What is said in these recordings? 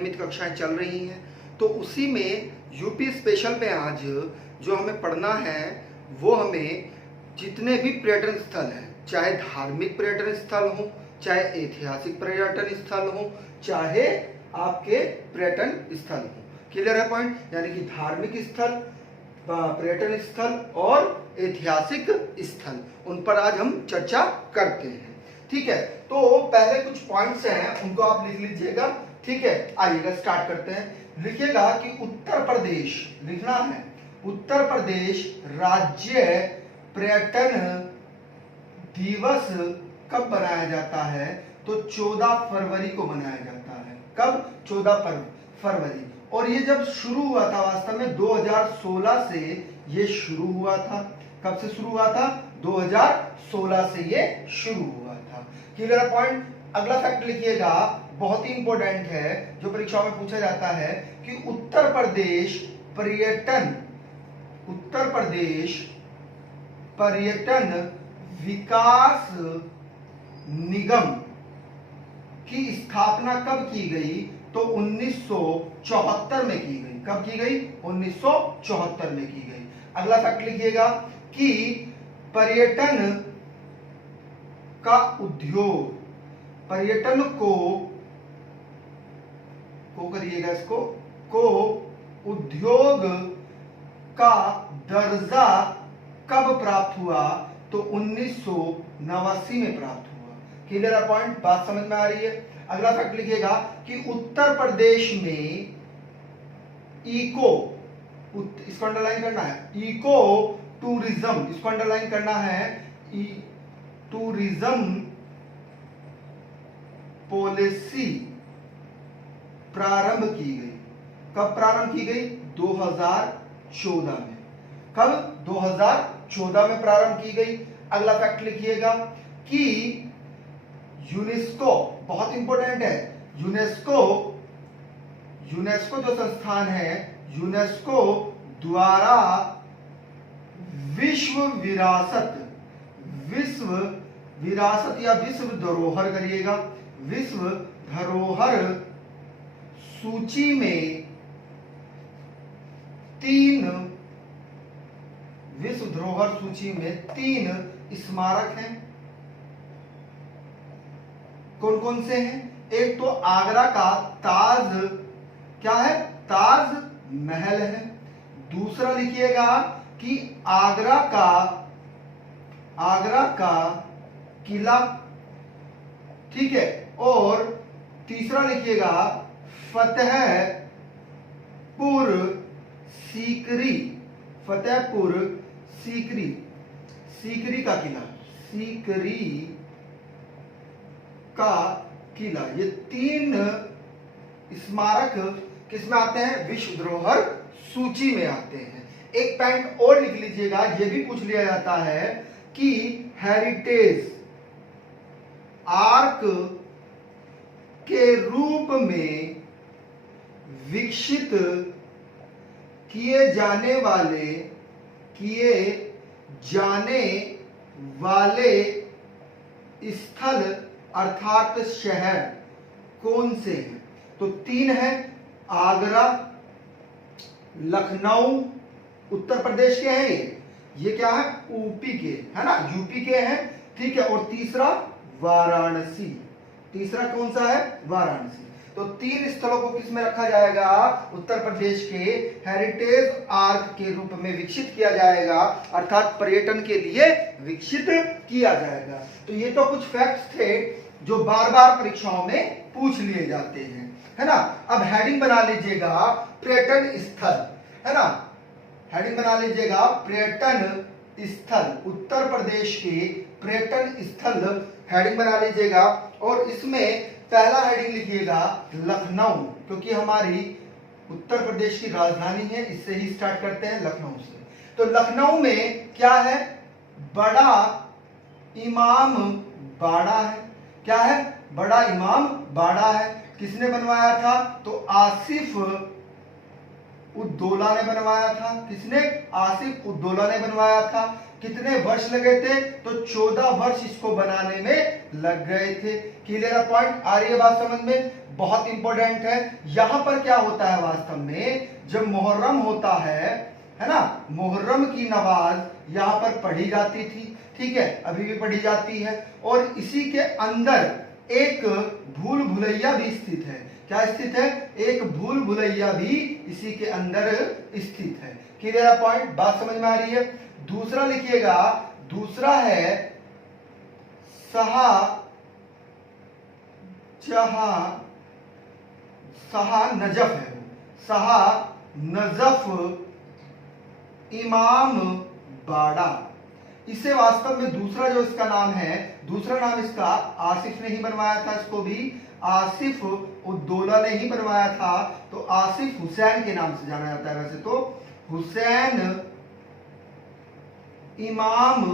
नियमित कक्षाएं चल रही हैं, तो उसी में यूपी स्पेशल में आज जो हमें पढ़ना है वो हमें जितने भी पर्यटन स्थल हैं, चाहे धार्मिक पर्यटन स्थल हो, चाहे ऐतिहासिक पर्यटन स्थल हो, चाहे आपके पर्यटन स्थल हो, क्लियर है पॉइंट? यानी कि धार्मिक स्थल, पर्यटन स्थल और ऐतिहासिक स्थल, उन पर आज हम चर्चा करते हैं। ठीक है, तो पहले कुछ पॉइंट्स हैं उनको आप लिख लीजिएगा। ठीक है, आइएगा स्टार्ट करते हैं। लिखिएगा कि उत्तर प्रदेश, लिखना है उत्तर प्रदेश राज्य पर्यटन दिवस कब मनाया जाता है? तो 14 फरवरी को मनाया जाता है। कब? 14 फरवरी। और ये जब शुरू हुआ था, वास्तव में 2016 से ये शुरू हुआ था। कब से शुरू हुआ था? 2016 से ये शुरू हुआ था। Clear point? अगला फैक्ट लिखिएगा, बहुत ही इंपॉर्टेंट है, जो परीक्षाओं में पूछा जाता है कि उत्तर प्रदेश पर्यटन विकास निगम की स्थापना कब की गई? तो 1974 में की गई। कब की गई? 1974 में की गई। अगला फैक्ट लिखिएगा कि पर्यटन का उद्योग, पर्यटन को करिएगा, इसको को उद्योग का दर्जा कब प्राप्त हुआ? तो 1989 में प्राप्त हुआ। Clear point? बात समझ में आ रही है? अगला फैक्ट लिखिएगा कि उत्तर प्रदेश में इको, इसको अंडरलाइन करना है, इको टूरिज्म, इसको अंडरलाइन करना है, टूरिज्म पॉलिसी प्रारंभ की गई। कब प्रारंभ की गई? 2014 में। कब? 2014 में प्रारंभ की गई। अगला फैक्ट लिखिएगा कि यूनेस्को, बहुत इंपॉर्टेंट है, यूनेस्को जो संस्थान है, यूनेस्को द्वारा विश्व विरासत या विश्व धरोहर, करिएगा, विश्व धरोहर सूची में 3 विश्व धरोहर सूची में 3 स्मारक हैं। कौन कौन से हैं? एक तो आगरा का ताज, क्या है? ताज महल है। दूसरा लिखिएगा कि आगरा का किला, ठीक है। और तीसरा लिखिएगा फतेहपुर सीकरी का किला, ये 3 स्मारक किसमें आते हैं? विश्व धरोहर सूची में आते हैं। एक पॉइंट और लिख लीजिएगा, यह भी पूछ लिया जाता है कि हेरिटेज आर्क के रूप में विकसित किए जाने वाले स्थल अर्थात शहर कौन से हैं? तो 3 है, आगरा, लखनऊ, उत्तर प्रदेश के हैं, ये क्या है? यूपी के, है ना, यूपी के हैं, ठीक है। और तीसरा वाराणसी, तीसरा कौन सा है? वाराणसी। तो 3 स्थलों को किस में रखा जाएगा? उत्तर प्रदेश के हेरिटेज आर्क के रूप में विकसित किया जाएगा, अर्थात पर्यटन के लिए विकसित किया जाएगा। तो ये तो कुछ फैक्ट्स थे जो बार बार परीक्षाओं में पूछ लिए जाते हैं, है ना। अब हेडिंग बना लीजिएगा पर्यटन स्थल, है ना, हेडिंग बना लीजिएगा पर्यटन स्थल, उत्तर प्रदेश के पर्यटन स्थल, हेडिंग बना लीजिएगा। और इसमें पहला हेडिंग लिखिएगा लखनऊ, क्योंकि हमारी उत्तर प्रदेश की राजधानी है, इससे ही स्टार्ट करते हैं, लखनऊ से। तो लखनऊ में क्या है? बड़ा इमाम बाड़ा है। क्या है? बड़ा इमाम बाड़ा है। किसने बनवाया था? तो आसिफ उद्दौला ने बनवाया था। किसने? आसिफ उद्दौला ने बनवाया था। कितने वर्ष लगे थे? तो 14 वर्ष इसको बनाने में लग गए थे। Clear point? आ रही है बात समझ में? बहुत इंपॉर्टेंट है। यहां पर क्या होता है वास्तव में, जब मुहर्रम होता है ना, मुहर्रम की नमाज यहां पर पढ़ी जाती थी, ठीक है, अभी भी पढ़ी जाती है। और इसी के अंदर एक भूल भुलैया भी स्थित है। क्या स्थित है? एक भूल भुलैया भी इसी के अंदर स्थित है। क्लियर पॉइंट, बात समझ में आ रही है? दूसरा लिखिएगा, दूसरा है सहा जहा सहा नजफ है, सहा नजफ इमाम बाड़ा। इसे वास्तव में दूसरा जो इसका नाम है, दूसरा नाम इसका आसिफ ने ही बनवाया था, इसको भी आसिफ उद्दौला ने ही बनवाया था। तो आसिफ हुसैन के नाम से जाना जाता है। वैसे तो हुसैन इमाम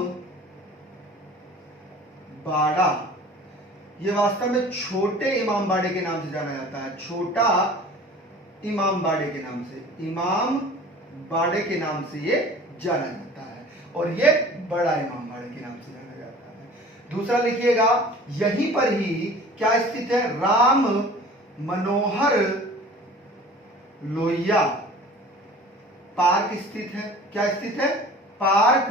बाड़ा, ये वास्तव में छोटे इमाम बाड़े के नाम से जाना जाता है। छोटा इमाम बाड़े के नाम से, इमाम बाड़े के नाम से ये जाना जाता है। और ये बड़ा इमाम बाड़े के नाम से जाना जाता है। दूसरा लिखिएगा, यहीं पर ही क्या स्थित है, राम मनोहर लोहिया पार्क स्थित है। क्या स्थित है? पार्क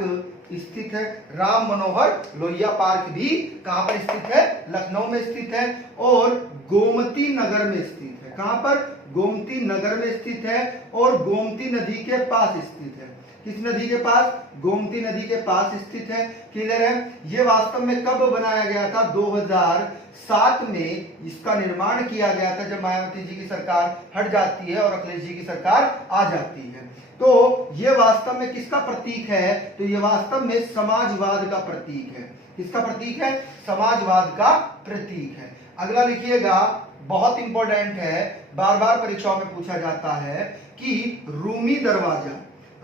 स्थित है। राम मनोहर लोहिया पार्क भी कहां पर स्थित है? लखनऊ में स्थित है। और गोमती नगर में स्थित है। कहां पर? गोमती नगर में स्थित है और गोमती नदी के पास स्थित है। किस नदी के पास? गोमती नदी के पास स्थित है। क्लियर है? यह वास्तव में कब बनाया गया था? 2007 में इसका निर्माण किया गया था, जब मायावती जी की सरकार हट जाती है और अखिलेश जी की सरकार आ जाती है। तो यह वास्तव में किसका प्रतीक है? तो यह वास्तव में समाजवाद का प्रतीक है। किसका प्रतीक है? समाजवाद का प्रतीक है। अगला लिखिएगा, बहुत इंपॉर्टेंट है, बार बार परीक्षाओं में पूछा जाता है कि रूमी दरवाजा,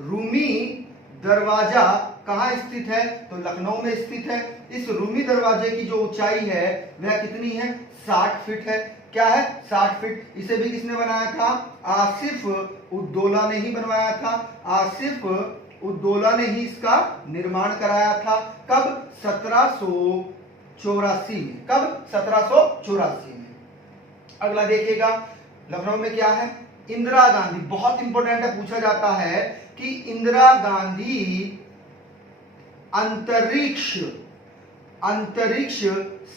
रूमी दरवाजा कहां स्थित है? तो लखनऊ में स्थित है। इस रूमी दरवाजे की जो ऊंचाई है वह कितनी है? 60 फीट है। क्या है? 60 फीट। इसे भी किसने बनाया था? आसिफ उद्दौला ने ही बनवाया था। आसिफ उद्दौला ने ही इसका निर्माण कराया था। कब? 1784 में। कब? 1784 में। अगला देखिएगा, लखनऊ में क्या है? इंदिरा गांधी, बहुत इंपॉर्टेंट है, पूछा जाता है कि इंदिरा गांधी अंतरिक्ष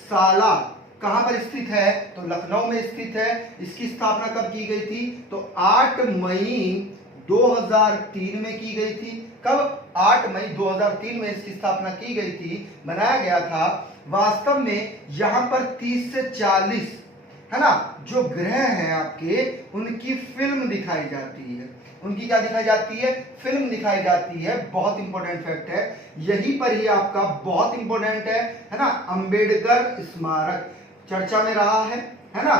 शाला कहां पर स्थित है? तो लखनऊ में स्थित है। इसकी स्थापना कब की गई थी? तो 8 मई 2003 में की गई थी। कब? 8 मई 2003 में इसकी स्थापना की गई थी, बनाया गया था। वास्तव में यहां पर 30 से 40 है ना, जो ग्रह हैं आपके, उनकी फिल्म दिखाई जाती है। उनकी क्या दिखाई जाती है? फिल्म दिखाई जाती है। बहुत इंपॉर्टेंट फैक्ट है। यहीं पर ही आपका बहुत इंपॉर्टेंट है ना, अंबेडकर स्मारक चर्चा में रहा है ना।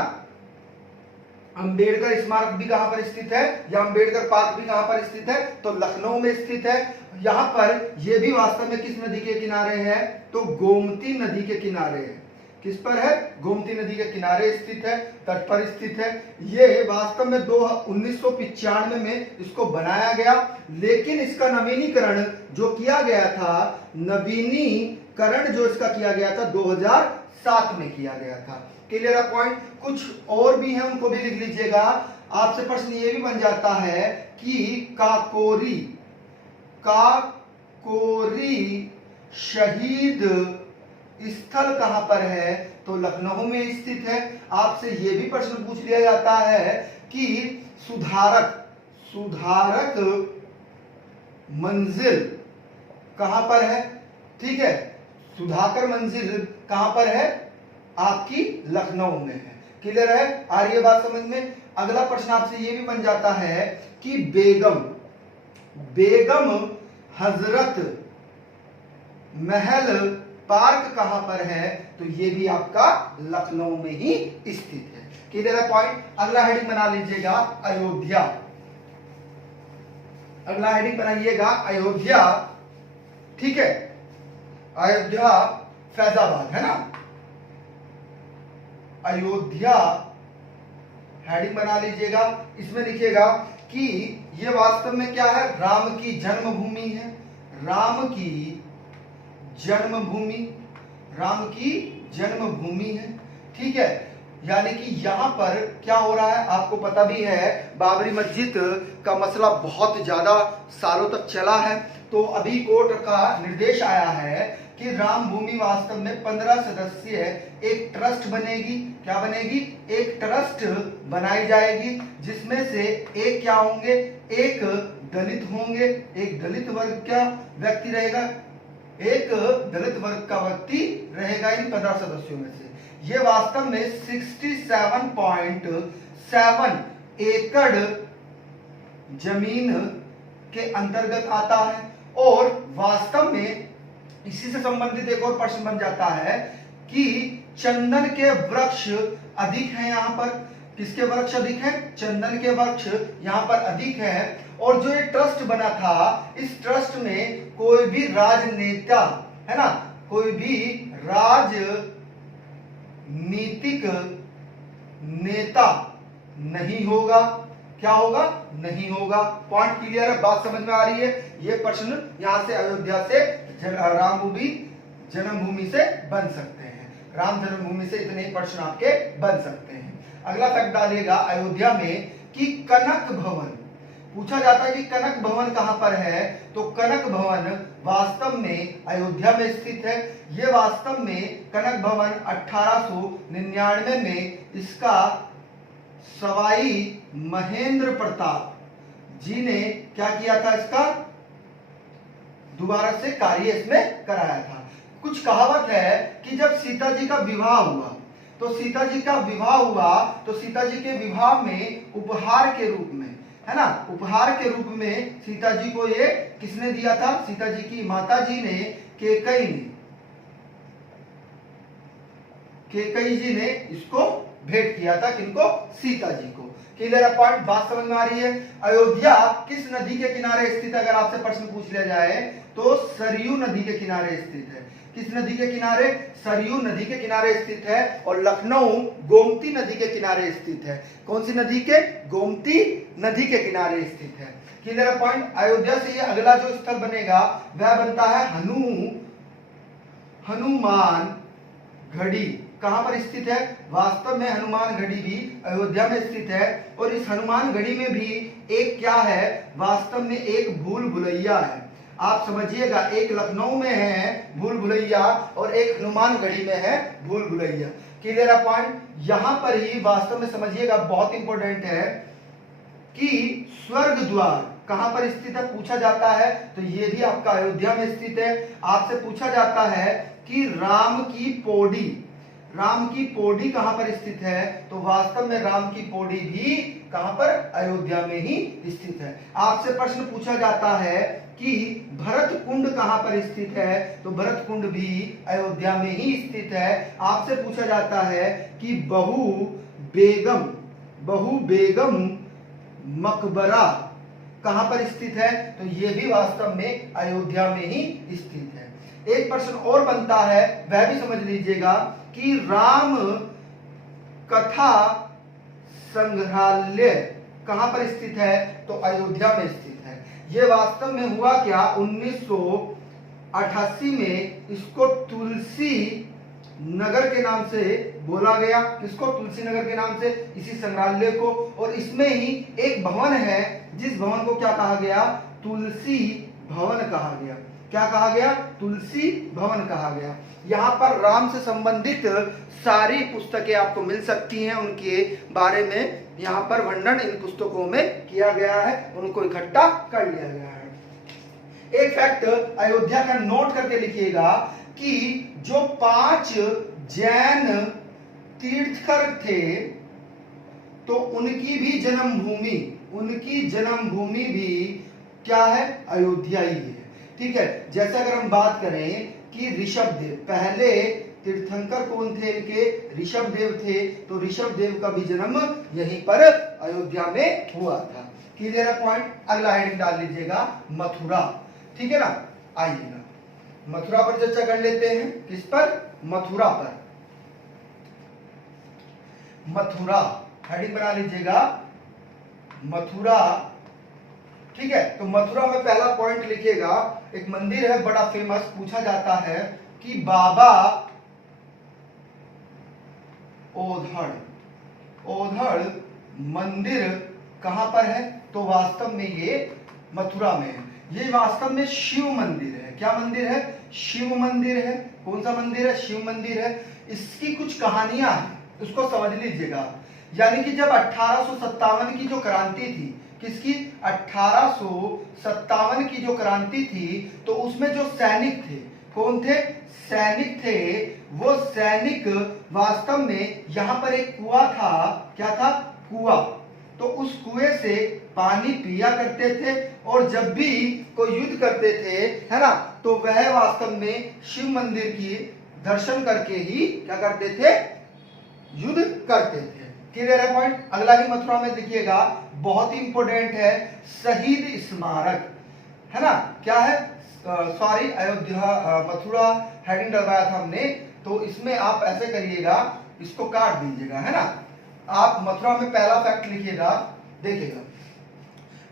अंबेडकर स्मारक भी कहां पर स्थित है, या अंबेडकर पार्क भी कहां पर स्थित है? तो लखनऊ में स्थित है। यहां पर यह भी वास्तव में किस नदी के किनारे है? तो गोमती नदी के किनारे है। किस पर है? गोमती नदी के किनारे स्थित है, तट पर स्थित है। ये वास्तव में 1995 में इसको बनाया गया, लेकिन इसका नवीनीकरण जो किया गया था, नवीनीकरण जो इसका किया गया था 2007 में किया गया था। Clear point? कुछ और भी है, उनको भी लिख लीजिएगा। आपसे प्रश्न ये भी बन जाता है कि काकोरी शहीद स्थल कहां पर है? तो लखनऊ में स्थित है। आपसे यह भी प्रश्न पूछ लिया जाता है कि सुधारक मंजिल कहां पर है? ठीक है, सुधाकर मंजिल कहां पर है? आपकी लखनऊ में है। क्लियर है? आ रही है बात समझ में? अगला प्रश्न आपसे यह भी बन जाता है कि बेगम हजरत महल पार्क कहां पर है? तो ये भी आपका लखनऊ में ही स्थित है। क्लियर है पॉइंट? अगला हेडिंग बना लीजिएगा, अयोध्या। अगला हेडिंग बनाइएगा, अयोध्या। ठीक है, अयोध्या फैजाबाद है ना। अयोध्या हेडिंग बना लीजिएगा। इसमें लिखिएगा कि यह वास्तव में क्या है? राम की जन्मभूमि है। राम की जन्मभूमि है। ठीक है, यानी कि यहाँ पर क्या हो रहा है आपको पता भी है, बाबरी मस्जिद का मसला बहुत ज्यादा सालों तक चला है। तो अभी कोर्ट का निर्देश आया है कि राम भूमि वास्तव में 15 सदस्यीय एक ट्रस्ट बनेगी। क्या बनेगी? एक ट्रस्ट बनाई जाएगी, जिसमें से एक क्या होंगे, एक दलित होंगे, एक दलित वर्ग का व्यक्ति रहेगा, एक दलित वर्ग का व्यक्ति रहेगा इन 15 सदस्यों में से। ये वास्तव में 67.7 एकड़ जमीन के अंतर्गत आता है। और वास्तव में इसी से संबंधित एक और प्रश्न बन जाता है कि चंदन के वृक्ष अधिक हैं यहाँ पर। किसके वृक्ष अधिक हैं? चंदन के वृक्ष यहाँ पर अधिक है। और जो ये ट्रस्ट बना था, इस ट्रस्ट में कोई भी राजनेता, है ना, कोई भी राजनीतिक नेता नहीं होगा। क्या होगा? नहीं होगा। पॉइंट क्लियर है? बात समझ में आ रही है? ये प्रश्न यहां से अयोध्या से रामभूमि जन्मभूमि से बन सकते हैं। राम जन्मभूमि से इतने ही प्रश्न आपके बन सकते हैं। अगला फैक्ट डालिएगा अयोध्या में कि कनक भवन पूछा जाता है कि कनक भवन कहां पर है। तो कनक भवन वास्तव में अयोध्या में स्थित है। यह वास्तव में कनक भवन 1899 में इसका सवाई महेंद्र प्रताप जी ने क्या किया था, इसका दोबारा से कार्य इसमें कराया था। कुछ कहावत है कि जब सीता जी का विवाह हुआ, तो सीता जी का विवाह हुआ तो सीता जी के विवाह में उपहार के रूप में, है ना, उपहार के रूप में सीता जी को ये किसने दिया था? सीता जी की माता जी ने, केकई जी ने इसको भेंट किया था। किनको? सीता जी को। Clear point? बात समझ में आ रही है? अयोध्या किस नदी के किनारे स्थित है? अगर आपसे प्रश्न पूछ लिया जाए तो सरयू नदी के किनारे स्थित है। किस नदी के किनारे? सरयू नदी के किनारे स्थित है। और लखनऊ गोमती नदी के किनारे स्थित है। कौन सी नदी के? गोमती नदी के किनारे स्थित है। Clear point? अयोध्या से ये अगला जो स्थल बनेगा वह बनता है हनुमान घड़ी। कहां पर स्थित है? वास्तव में हनुमान घड़ी भी अयोध्या में स्थित है। और इस हनुमान घड़ी में भी एक क्या है? वास्तव में एक भूल भुलैया है। आप समझिएगा, एक लखनऊ में है भूल भुलैया और एक हनुमान घड़ी में है भूल भुलैया। क्लियर है पॉइंट? यहां पर ही वास्तव में समझिएगा, बहुत इंपॉर्टेंट है कि स्वर्ग द्वार कहां पर स्थित है पूछा जाता है। तो ये भी आपका अयोध्या में स्थित है। आपसे पूछा जाता है कि राम की पौड़ी कहां पर स्थित है। तो वास्तव में राम की पौड़ी भी कहां पर? अयोध्या में ही स्थित है। आपसे प्रश्न पूछा जाता है कि भरत कुंड कहां पर स्थित है। तो भरत कुंड भी अयोध्या में ही स्थित है। आपसे पूछा जाता है कि बहु बेगम मकबरा कहां पर स्थित है। तो यह भी वास्तव में अयोध्या में ही स्थित है। एक प्रश्न और बनता है, वह भी समझ लीजिएगा कि राम कथा संग्रहालय कहां पर स्थित है। तो अयोध्या में स्थित है। यह वास्तव में हुआ क्या? 1988 में इसको तुलसी नगर के नाम से बोला गया। किसको? तुलसी नगर के नाम से, इसी संग्रहालय को। और इसमें ही एक भवन है जिस भवन को क्या कहा गया? तुलसी भवन कहा गया। क्या कहा गया? तुलसी भवन कहा गया। यहाँ पर राम से संबंधित सारी पुस्तकें आपको मिल सकती हैं। उनके बारे में यहाँ पर वर्णन इन पुस्तकों में किया गया है, उनको इकट्ठा कर लिया गया है। एक फैक्ट अयोध्या का नोट करके लिखिएगा कि जो 5 जैन तीर्थकर थे, तो उनकी जन्मभूमि भी क्या है? अयोध्या ही है। ठीक है। जैसे अगर हम बात करें कि ऋषभदेव, पहले तीर्थंकर कौन थे इनके? ऋषभदेव थे। तो ऋषभदेव का भी जन्म यहीं पर अयोध्या में हुआ था। क्लियर है पॉइंट? अगला हेडिंग डाल लीजिएगा मथुरा। ठीक है ना? आइएगा मथुरा पर चर्चा कर लेते हैं। किस पर? मथुरा पर। मथुरा हेडिंग बना लीजिएगा, मथुरा। ठीक है। तो मथुरा में पहला पॉइंट लिखिएगा, एक मंदिर है बड़ा फेमस। पूछा जाता है कि बाबा ओधड़ ओधड़ मंदिर कहां पर है? तो वास्तव में ये मथुरा में है। ये वास्तव में शिव मंदिर है। क्या मंदिर है? शिव मंदिर है। कौन सा मंदिर है? शिव मंदिर है। इसकी कुछ कहानियां हैं, उसको समझ लीजिएगा। यानी कि जब 1857 की जो क्रांति थी, किसकी? 1857 की जो क्रांति थी, तो उसमें जो सैनिक थे, कौन थे? सैनिक थे। वो सैनिक वास्तव में यहां पर एक कुआं था। क्या था? कुआं। तो उस कुएं से पानी पिया करते थे, और जब भी कोई युद्ध करते थे, है ना, तो वह वास्तव में शिव मंदिर की दर्शन करके ही क्या करते थे? युद्ध करते थे। क्लियर है पॉइंट? अगला ही मथुरा में देखिएगा, बहुत ही इंपॉर्टेंट है, शहीद स्मारक, है ना। क्या है? सॉरी, अयोध्या, मथुरा हेडिंग डलवाया था हमने, तो इसमें आप ऐसे करिएगा, इसको काट दीजिएगा, है ना। आप मथुरा में पहला फैक्ट लिखिएगा। देखिएगा,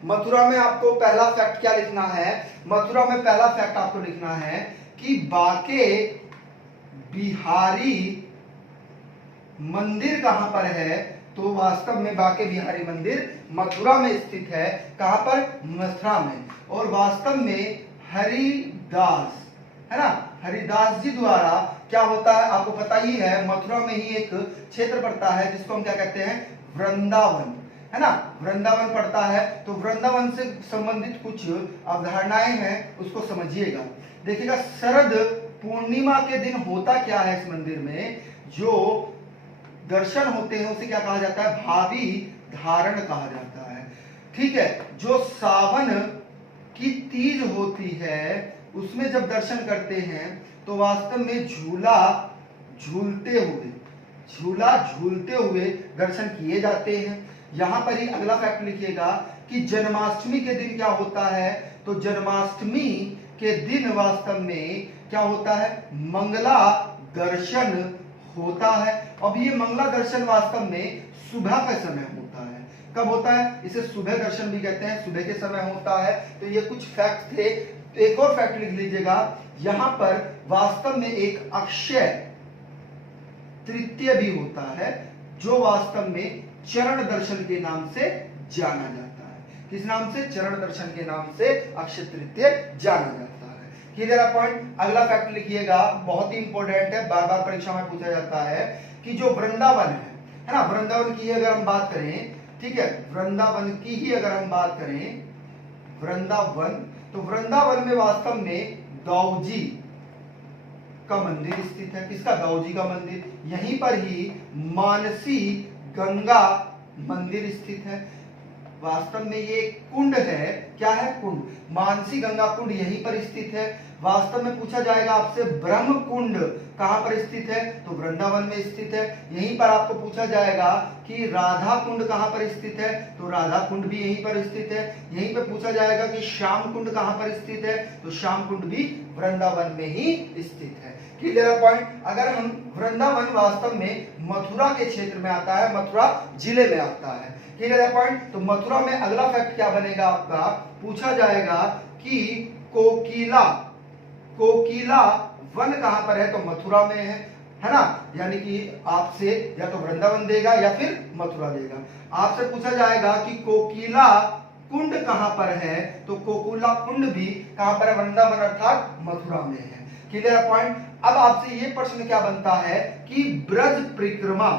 मथुरा में आपको पहला फैक्ट क्या लिखना है? मथुरा में पहला फैक्ट आपको लिखना है कि बाके बिहारी मंदिर कहां पर है? तो वास्तव में बाके बिहारी मंदिर मथुरा में स्थित है। कहां पर? मथुरा में। और वास्तव में हरिदास, है ना, हरिदास जी द्वारा क्या होता है आपको पता ही है। मथुरा में ही एक क्षेत्र पड़ता है जिसको हम क्या कहते हैं? वृंदावन, है ना, वृंदावन पड़ता है। तो वृंदावन से संबंधित कुछ अवधारणाएं हैं, उसको समझिएगा। देखिएगा, शरद पूर्णिमा के दिन होता क्या है इस मंदिर में? जो दर्शन होते हैं उसे क्या कहा जाता है? भावी धारण कहा जाता है। ठीक है। जो सावन की तीज होती है, उसमें जब दर्शन करते हैं तो वास्तव में झूला झूलते हुए दर्शन किए जाते हैं। यहां पर ही अगला फैक्ट लिखिएगा कि जन्माष्टमी के दिन क्या होता है? तो जन्माष्टमी के दिन वास्तव में क्या होता है? मंगला दर्शन होता है। अब ये मंगला दर्शन वास्तव में सुबह का समय होता है। कब होता है? इसे सुबह दर्शन भी कहते हैं, सुबह के समय होता है। तो ये कुछ फैक्ट थे। एक और फैक्ट लिख लीजिएगा, यहां पर वास्तव में एक अक्षय तृतीय भी होता है, जो वास्तव में चरण दर्शन के नाम से जाना जाता है। किस नाम से? चरण दर्शन के नाम से अक्षय तृतीय जाना जाता है। Clear point? अगला फैक्ट लिखिएगा, बहुत ही इंपॉर्टेंट है, बार बार परीक्षा में पूछा जाता है कि जो वृंदावन है ना, वृंदावन की अगर हम बात करें, ठीक है, वृंदावन की ही अगर हम बात करें, वृंदावन, तो वृंदावन में वास्तव में दाऊजी का मंदिर स्थित है। किसका? दाऊजी का मंदिर। यहीं पर ही मानसी गंगा मंदिर स्थित है। वास्तव में ये कुंड है। क्या है? कुंड। मानसी गंगा कुंड यहीं पर स्थित है। वास्तव में पूछा जाएगा आपसे ब्रह्म कुंड कहां पर स्थित है? तो वृंदावन में स्थित है। यहीं पर आपको पूछा जाएगा कि राधा कुंड कहां पर स्थित है? तो राधा कुंड भी यहीं पर स्थित है। यहीं पर पूछा जाएगा कि श्याम कुंड कहां पर स्थित है? तो श्याम कुंड भी वृंदावन में ही स्थित है। Clear point? अगर हम वृंदावन वास्तव में मथुरा के क्षेत्र में आता है, मथुरा जिले में आता है। Clear point? तो मथुरा में अगला फैक्ट क्या बनेगा आपका? पूछा जाएगा कि कोकिला वन कहां पर है? तो मथुरा में है ना। यानी कि आपसे या तो वृंदावन देगा या फिर मथुरा देगा। आपसे पूछा जाएगा कि कोकिला कुंड कहां पर है? तो कोकिला कुंड भी कहां पर है? वृंदावन अर्थात मथुरा में है। Clear point? अब आपसे ये प्रश्न क्या बनता है कि ब्रज परिक्रमा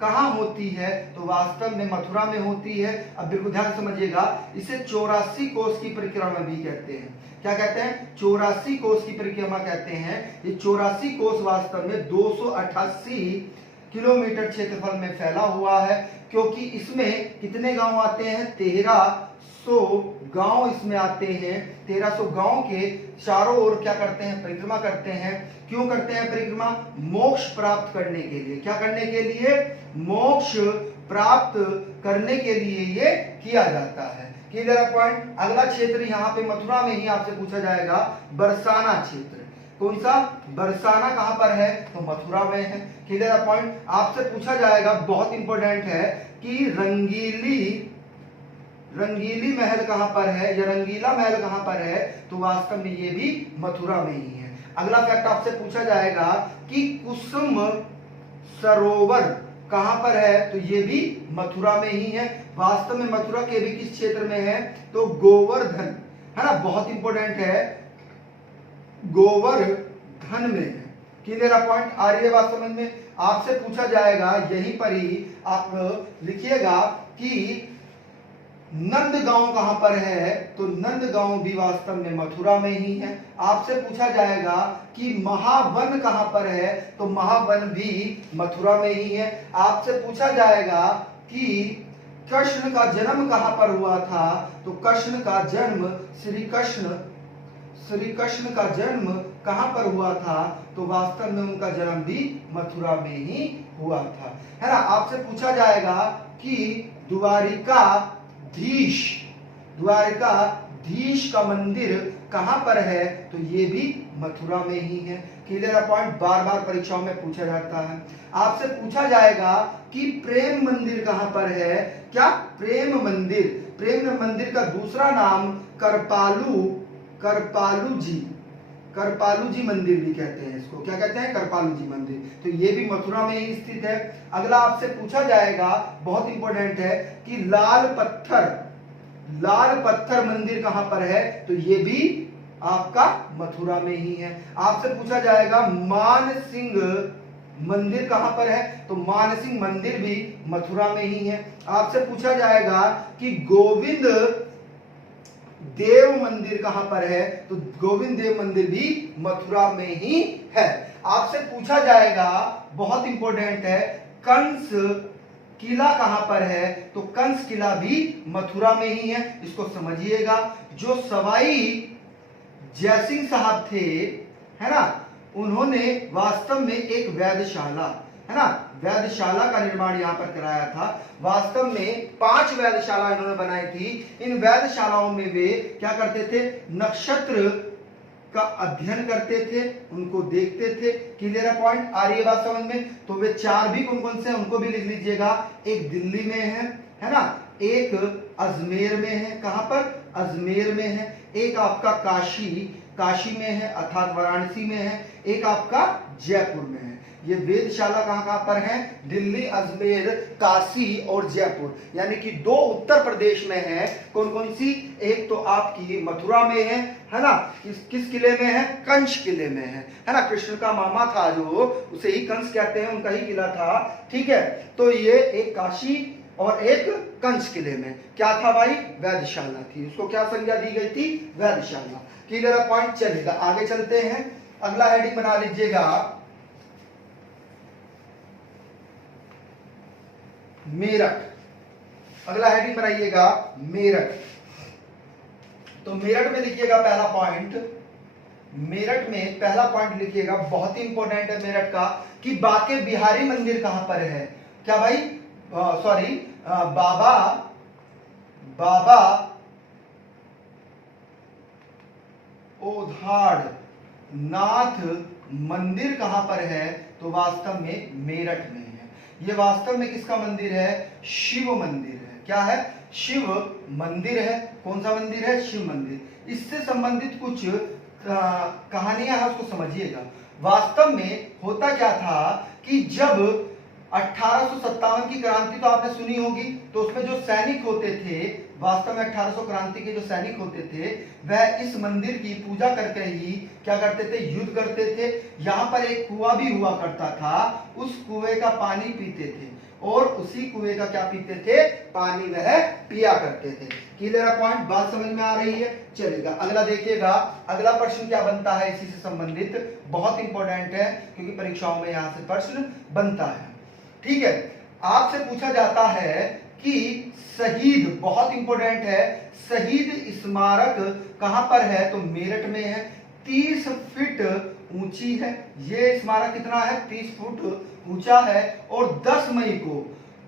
कहां होती है? तो वास्तव में मथुरा में होती है। अब बिल्कुल ध्यान समझिएगा, इसे 84 कोस की परिक्रमा भी कहते हैं। क्या कहते हैं? 84 कोस की परिक्रमा कहते हैं। ये 84 कोस वास्तव में 288 किलोमीटर क्षेत्रफल में फैला हुआ है, क्योंकि इसमें कितने गांव आते हैं? 1300 गांव इसमें आते हैं। 1300 गांव के चारों ओर क्या करते हैं? परिक्रमा करते हैं। क्यों करते हैं परिक्रमा? मोक्ष प्राप्त करने के लिए। क्या करने के लिए? मोक्ष प्राप्त करने के लिए ये किया जाता है। Clear point? अगला क्षेत्र यहाँ पे मथुरा में ही आपसे पूछा जाएगा, बरसाना क्षेत्र। कौन सा? बरसाना कहां पर है? तो मथुरा में है। Clear point? आपसे पूछा जाएगा, बहुत इंपॉर्टेंट है, कि रंगीली महल कहां पर है या रंगीला महल कहां पर है? तो वास्तव में ये भी मथुरा में ही है। अगला फैक्ट आपसे पूछा जाएगा कि कुसुम सरोवर कहां पर है, तो ये भी मथुरा में ही है। वास्तव में मथुरा के भी किस क्षेत्र में है, तो गोवर्धन, है ना, बहुत इंपॉर्टेंट है, गोवर्धन में है। क्लियर पॉइंट आ रही है बात समझ में। आपसे पूछा जाएगा, यहीं पर ही आप लिखिएगा कि नंदगांव कहां पर है, तो नंदगांव भी वास्तव में मथुरा में ही है। आपसे पूछा जाएगा कि महावन कहां पर है, तो महावन भी मथुरा में ही है। आपसे पूछा जाएगा कि कृष्ण का जन्म कहां पर हुआ था, तो कृष्ण का जन्म श्री कृष्ण का जन्म कहां पर हुआ था, तो वास्तव में उनका जन्म भी मथुरा में ही हुआ था, है ना। आपसे पूछा जाएगा कि द्वारिकाधीश का मंदिर कहां पर है, तो ये भी मथुरा में ही है। क्लियर पॉइंट, बार बार परीक्षाओं में पूछा जाता है। आपसे पूछा जाएगा कि प्रेम मंदिर कहां पर है, क्या, प्रेम मंदिर का दूसरा नाम करपालू जी मंदिर भी कहते हैं इसको, क्या कहते हैं, करपालू जी मंदिर, तो ये भी मथुरा में ही स्थित है। अगला आपसे पूछा जाएगा, बहुत इंपॉर्टेंट है, कि लाल पत्थर मंदिर कहां पर है, तो ये भी आपका मथुरा में ही है। आपसे पूछा जाएगा मानसिंह मंदिर कहां पर है, तो मानसिंह मंदिर भी मथुरा में ही है। आपसे पूछा जाएगा कि गोविंद देव मंदिर कहां पर है, तो गोविंद देव मंदिर भी मथुरा में ही है। आपसे पूछा जाएगा, बहुत इंपॉर्टेंट है, कंस किला कहां पर है, तो कंस किला भी मथुरा में ही है, इसको समझिएगा। जो सवाई जयसिंह साहब थे, है ना, उन्होंने वास्तव में एक वेधशाला, है ना, वेधशाला का निर्माण यहाँ पर कराया था। वास्तव में 5 वेधशाला इन्होंने बनाई थी। इन वेधशालाओं में वे क्या करते थे, नक्षत्र का अध्ययन करते थे, उनको देखते थे। क्लियर पॉइंट आ रही है बात समझ में। तो वे 4 भी कौन कौन से हैं, उनको भी लिख लीजिएगा। एक दिल्ली में है ना, एक अजमेर में है, कहां पर, अजमेर में है। एक आपका काशी में है अर्थात वाराणसी में है। एक आपका जयपुर में है। ये वेधशाला कहां पर है, दिल्ली, अजमेर, काशी और जयपुर, यानी कि 2 उत्तर प्रदेश में है। कौन कौन सी, एक तो आपकी मथुरा में है ना, किस किले में है, कंच किले में है ना। कृष्ण का मामा था जो, उसे ही कंस कहते हैं, उनका ही किला था, ठीक है। तो ये एक काशी और एक कंच किले में क्या था भाई, वेधशाला थी। उसको क्या संज्ञा दी गई थी, वेधशाला। क्लियर पॉइंट, चलेगा आगे चलते हैं। अगला हेडिंग बना लीजिएगा मेरठ। अगला हेडिंग बनाइएगा मेरठ। तो मेरठ में लिखिएगा पहला पॉइंट, मेरठ में पहला पॉइंट लिखिएगा, बहुत ही इंपॉर्टेंट है मेरठ का, कि बाके बिहारी मंदिर कहां पर है। क्या भाई, सॉरी, बाबा ओधाड़ नाथ मंदिर कहां पर है, तो वास्तव में मेरठ में है। ये वास्तव में किसका मंदिर है, शिव मंदिर है। क्या है, शिव मंदिर है। कौन सा मंदिर है, शिव मंदिर। इससे संबंधित कुछ कहानियां हैं, उसको समझिएगा। वास्तव में होता क्या था कि जब 1857 की क्रांति तो आपने सुनी होगी, तो उसमें जो सैनिक होते थे, वास्तव में 1800 क्रांति के जो सैनिक होते थे, वह इस मंदिर की पूजा करके ही क्या करते थे, युद्ध करते थे। यहाँ पर एक कुआं भी हुआ करता था, उस कुएं का पानी पीते थे, और उसी कुएं का क्या पीते थे, पानी वह पिया करते थे। क्लियर पॉइंट, बात समझ में आ रही है। चलेगा अगला देखिएगा, अगला प्रश्न क्या बनता है इसी से संबंधित, बहुत इंपॉर्टेंट है, क्योंकि परीक्षाओं में यहाँ से प्रश्न बनता है। ठीक है, आपसे पूछा जाता है कि शहीद, बहुत इंपॉर्टेंट है, शहीद स्मारक कहां पर है, तो मेरठ में है। 30 फीट ऊंची है ये स्मारक, कितना है, 30 फुट ऊंचा है। और 10 मई को,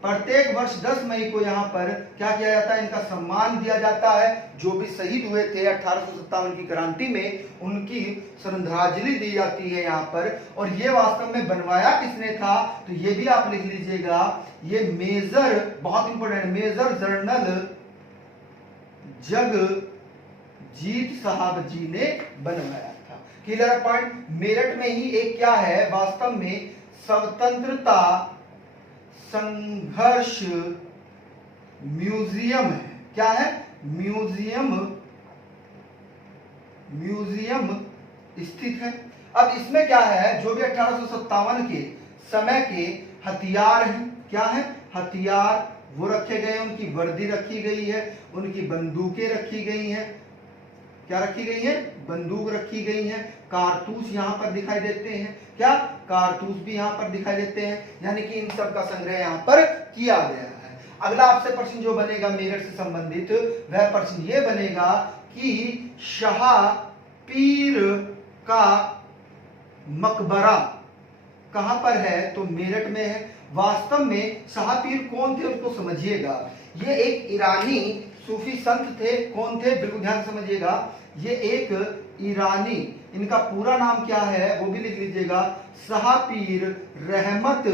प्रत्येक वर्ष 10 मई को यहाँ पर क्या किया जाता है, इनका सम्मान दिया जाता है। जो भी शहीद हुए थे 1857 की क्रांति में, उनकी श्रद्धांजलि दी जाती है यहाँ पर। और ये वास्तव में बनवाया किसने था, तो ये भी आप लिख लीजिएगा, ये मेजर, बहुत इंपॉर्टेंट, मेजर जनरल जगजीत साहब जी ने बनवाया था। Clear point. मेरठ में ही एक क्या है, वास्तव में स्वतंत्रता संघर्ष म्यूजियम है। क्या है? म्यूजियम स्थित है। अब इसमें क्या है, जो भी 1857 के समय के हथियार हैं, क्या है? हथियार वो रखे गए हैं, उनकी वर्दी रखी गई है, उनकी बंदूकें रखी गई हैं। क्या रखी गई है? बंदूक रखी गई है। कारतूस यहाँ पर दिखाई देते हैं। क्या? कारतूस भी यहाँ पर दिखाई देते हैं। यानी कि इन सब का संग्रह यहाँ पर किया गया है। अगला आपसे प्रश्न जो बनेगा मेरठ से संबंधित, वह प्रश्न ये बनेगा कि शाह पीर का मकबरा कहां पर है? तो मेरठ में है। वास्तव में शाह पीर कौन थे उसको समझिएगा। ये एक ईरानी सूफी संत थे। कौन थे? बिल्कुल ध्यान समझिएगा। ये एक ईरानी, इनका पूरा नाम क्या है वो भी लिख लीजिएगा। शाह पीर रहमत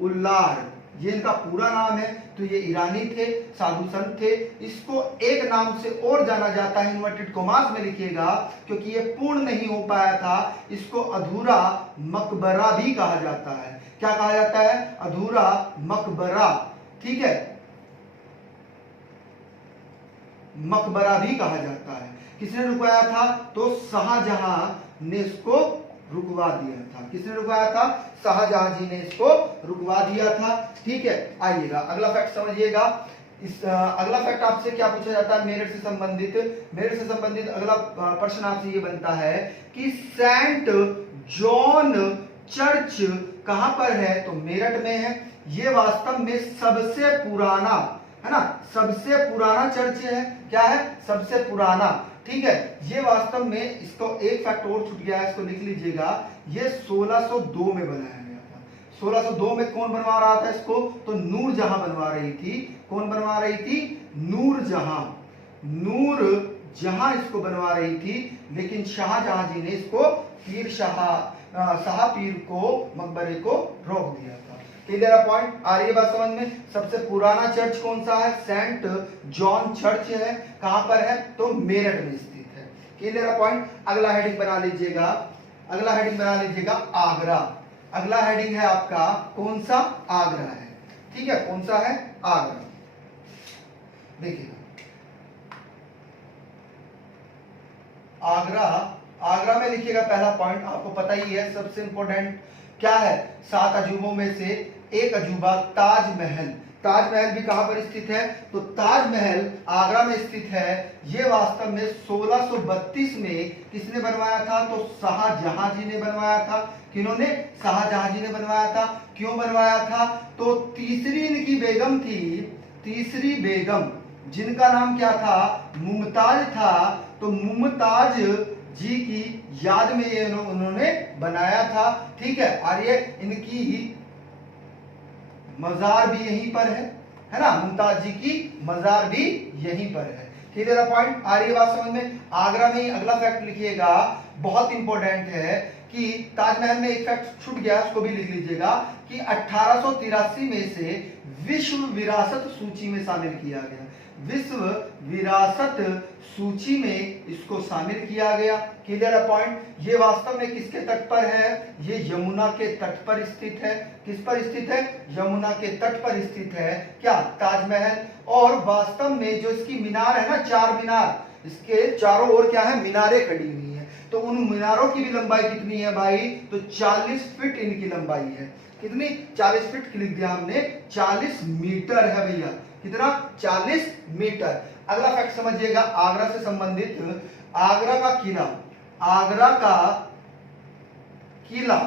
उल्लाह, ये इनका पूरा नाम है। तो ये ईरानी थे, साधु संत थे। इसको एक नाम से और जाना जाता है, इन्वर्टेड कॉमास में लिखिएगा, क्योंकि ये पूर्ण नहीं हो पाया था। इसको अधूरा मकबरा भी कहा जाता है। क्या कहा जाता है? अधूरा मकबरा। ठीक है, मकबरा भी कहा जाता है। किसने रुकवाया था? तो शाहजहां ने इसको रुकवा दिया था। किसने रुकवाया था? शाहजहां जी ने इसको रुकवा दिया था। ठीक है, आइएगा अगला फैक्ट समझिएगा। इस अगला फैक्ट आपसे क्या पूछा जाता है मेरठ से संबंधित अगला प्रश्न आपसे ये बनता है कि सेंट जॉन चर्च कहां पर है? तो मेरठ में है। ये वास्तव में सबसे पुराना, है ना, सबसे पुराना चर्च है। क्या है? सबसे पुराना। ठीक है, ये वास्तव में, इसको एक फैक्ट और छूट गया है, इसको लिख लीजिएगा। ये 1602 में बनाया गया था। 1602 में कौन बनवा रहा था इसको? तो नूरजहां बनवा रही थी। कौन बनवा रही थी? नूरजहां इसको बनवा रही थी। लेकिन शाहजहां जी ने इसको शाह पीर को मकबरे को रोक दिया था। क्लियर है पॉइंट? आ रही है बात समझ में? सबसे पुराना चर्च कौन सा है? सेंट जॉन चर्च है। कहां पर है? तो मेरठ में स्थित है। क्लियर है पॉइंट? अगला हेडिंग बना लीजिएगा। आगरा। अगला हेडिंग है आपका कौन सा? आगरा है। ठीक है, कौन सा है? आगरा। देखिएगा, आगरा में लिखिएगा पहला पॉइंट। आपको पता ही है, सबसे इंपॉर्टेंट क्या है? 7 अजूबों में से एक अजूबा ताजमहल। ताजमहल भी कहां पर स्थित है? तो ताजमहल आगरा में स्थित है। यह वास्तव में 1632 में किसने बनवाया था? तो शाहजहां जी ने बनवाया था। किन्होंने? शाहजहां जी ने बनवाया था। क्यों बनवाया था? तो तीसरी इनकी बेगम थी, तीसरी बेगम, जिनका नाम क्या था? मुमताज था। तो मुमताज जी की याद में ये उन्होंने बनाया था। ठीक है, और ये इनकी मजार भी यहीं पर है ना? मुमताज जी की मजार भी यहीं पर है। क्लियर है पॉइंट? आ रही है बात समझ में? आगरा में अगला फैक्ट लिखिएगा, बहुत इंपॉर्टेंट है कि ताजमहल में एक फैक्ट छूट गया, उसको भी लिख लीजिएगा कि 1883 में से विश्व विरासत सूची में शामिल किया गया। विश्व विरासत सूची में इसको शामिल किया गया। क्लियर है पॉइंट? ये वास्तव में किसके तट पर है? ये यमुना के तट पर स्थित है। किस पर स्थित है? यमुना के तट पर स्थित है। क्या? ताजमहल। और वास्तव में जो इसकी मीनार है ना, 4 मीनार, इसके चारों ओर क्या है? मीनारें खड़ी हुई है। तो उन मीनारों की भी लंबाई कितनी है भाई? तो 40 फीट इनकी लंबाई है। कितनी? 40 फीट लिख दिया हमने, 40 मीटर है भैया। कितना? 40 मीटर। अगला फैक्ट समझिएगा आगरा से संबंधित। आगरा का किला,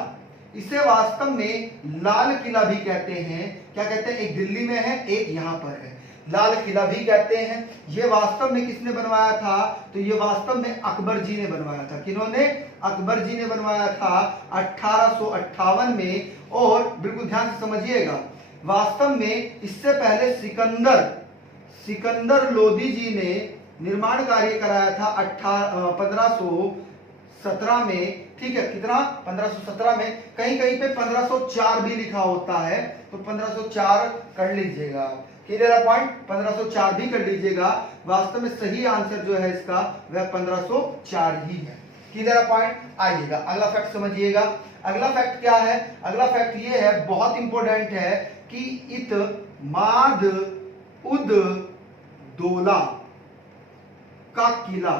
इसे वास्तव में लाल किला भी कहते हैं। क्या कहते हैं? एक दिल्ली में है, एक यहां पर है। लाल किला भी कहते हैं। ये वास्तव में किसने बनवाया था? तो ये वास्तव में अकबर जी ने बनवाया था। किन्होंने? अकबर जी ने बनवाया था 1858 में। और बिल्कुल ध्यान से समझिएगा, वास्तव में इससे पहले सिकंदर लोदी जी ने निर्माण कार्य कराया था 1517 में। ठीक है, कितना? 1517 में। कहीं कहीं पे 1504 भी लिखा होता है, तो 1504 कर लीजिएगा। क्लियर है पॉइंट? 1504 भी कर लीजिएगा। वास्तव में सही आंसर जो है इसका वह 1504 ही है। Clear point. आइएगा अगला फैक्ट समझिएगा। अगला फैक्ट क्या है? अगला फैक्ट ये है, बहुत इंपॉर्टेंट है, कि इत माद उद दौला का किला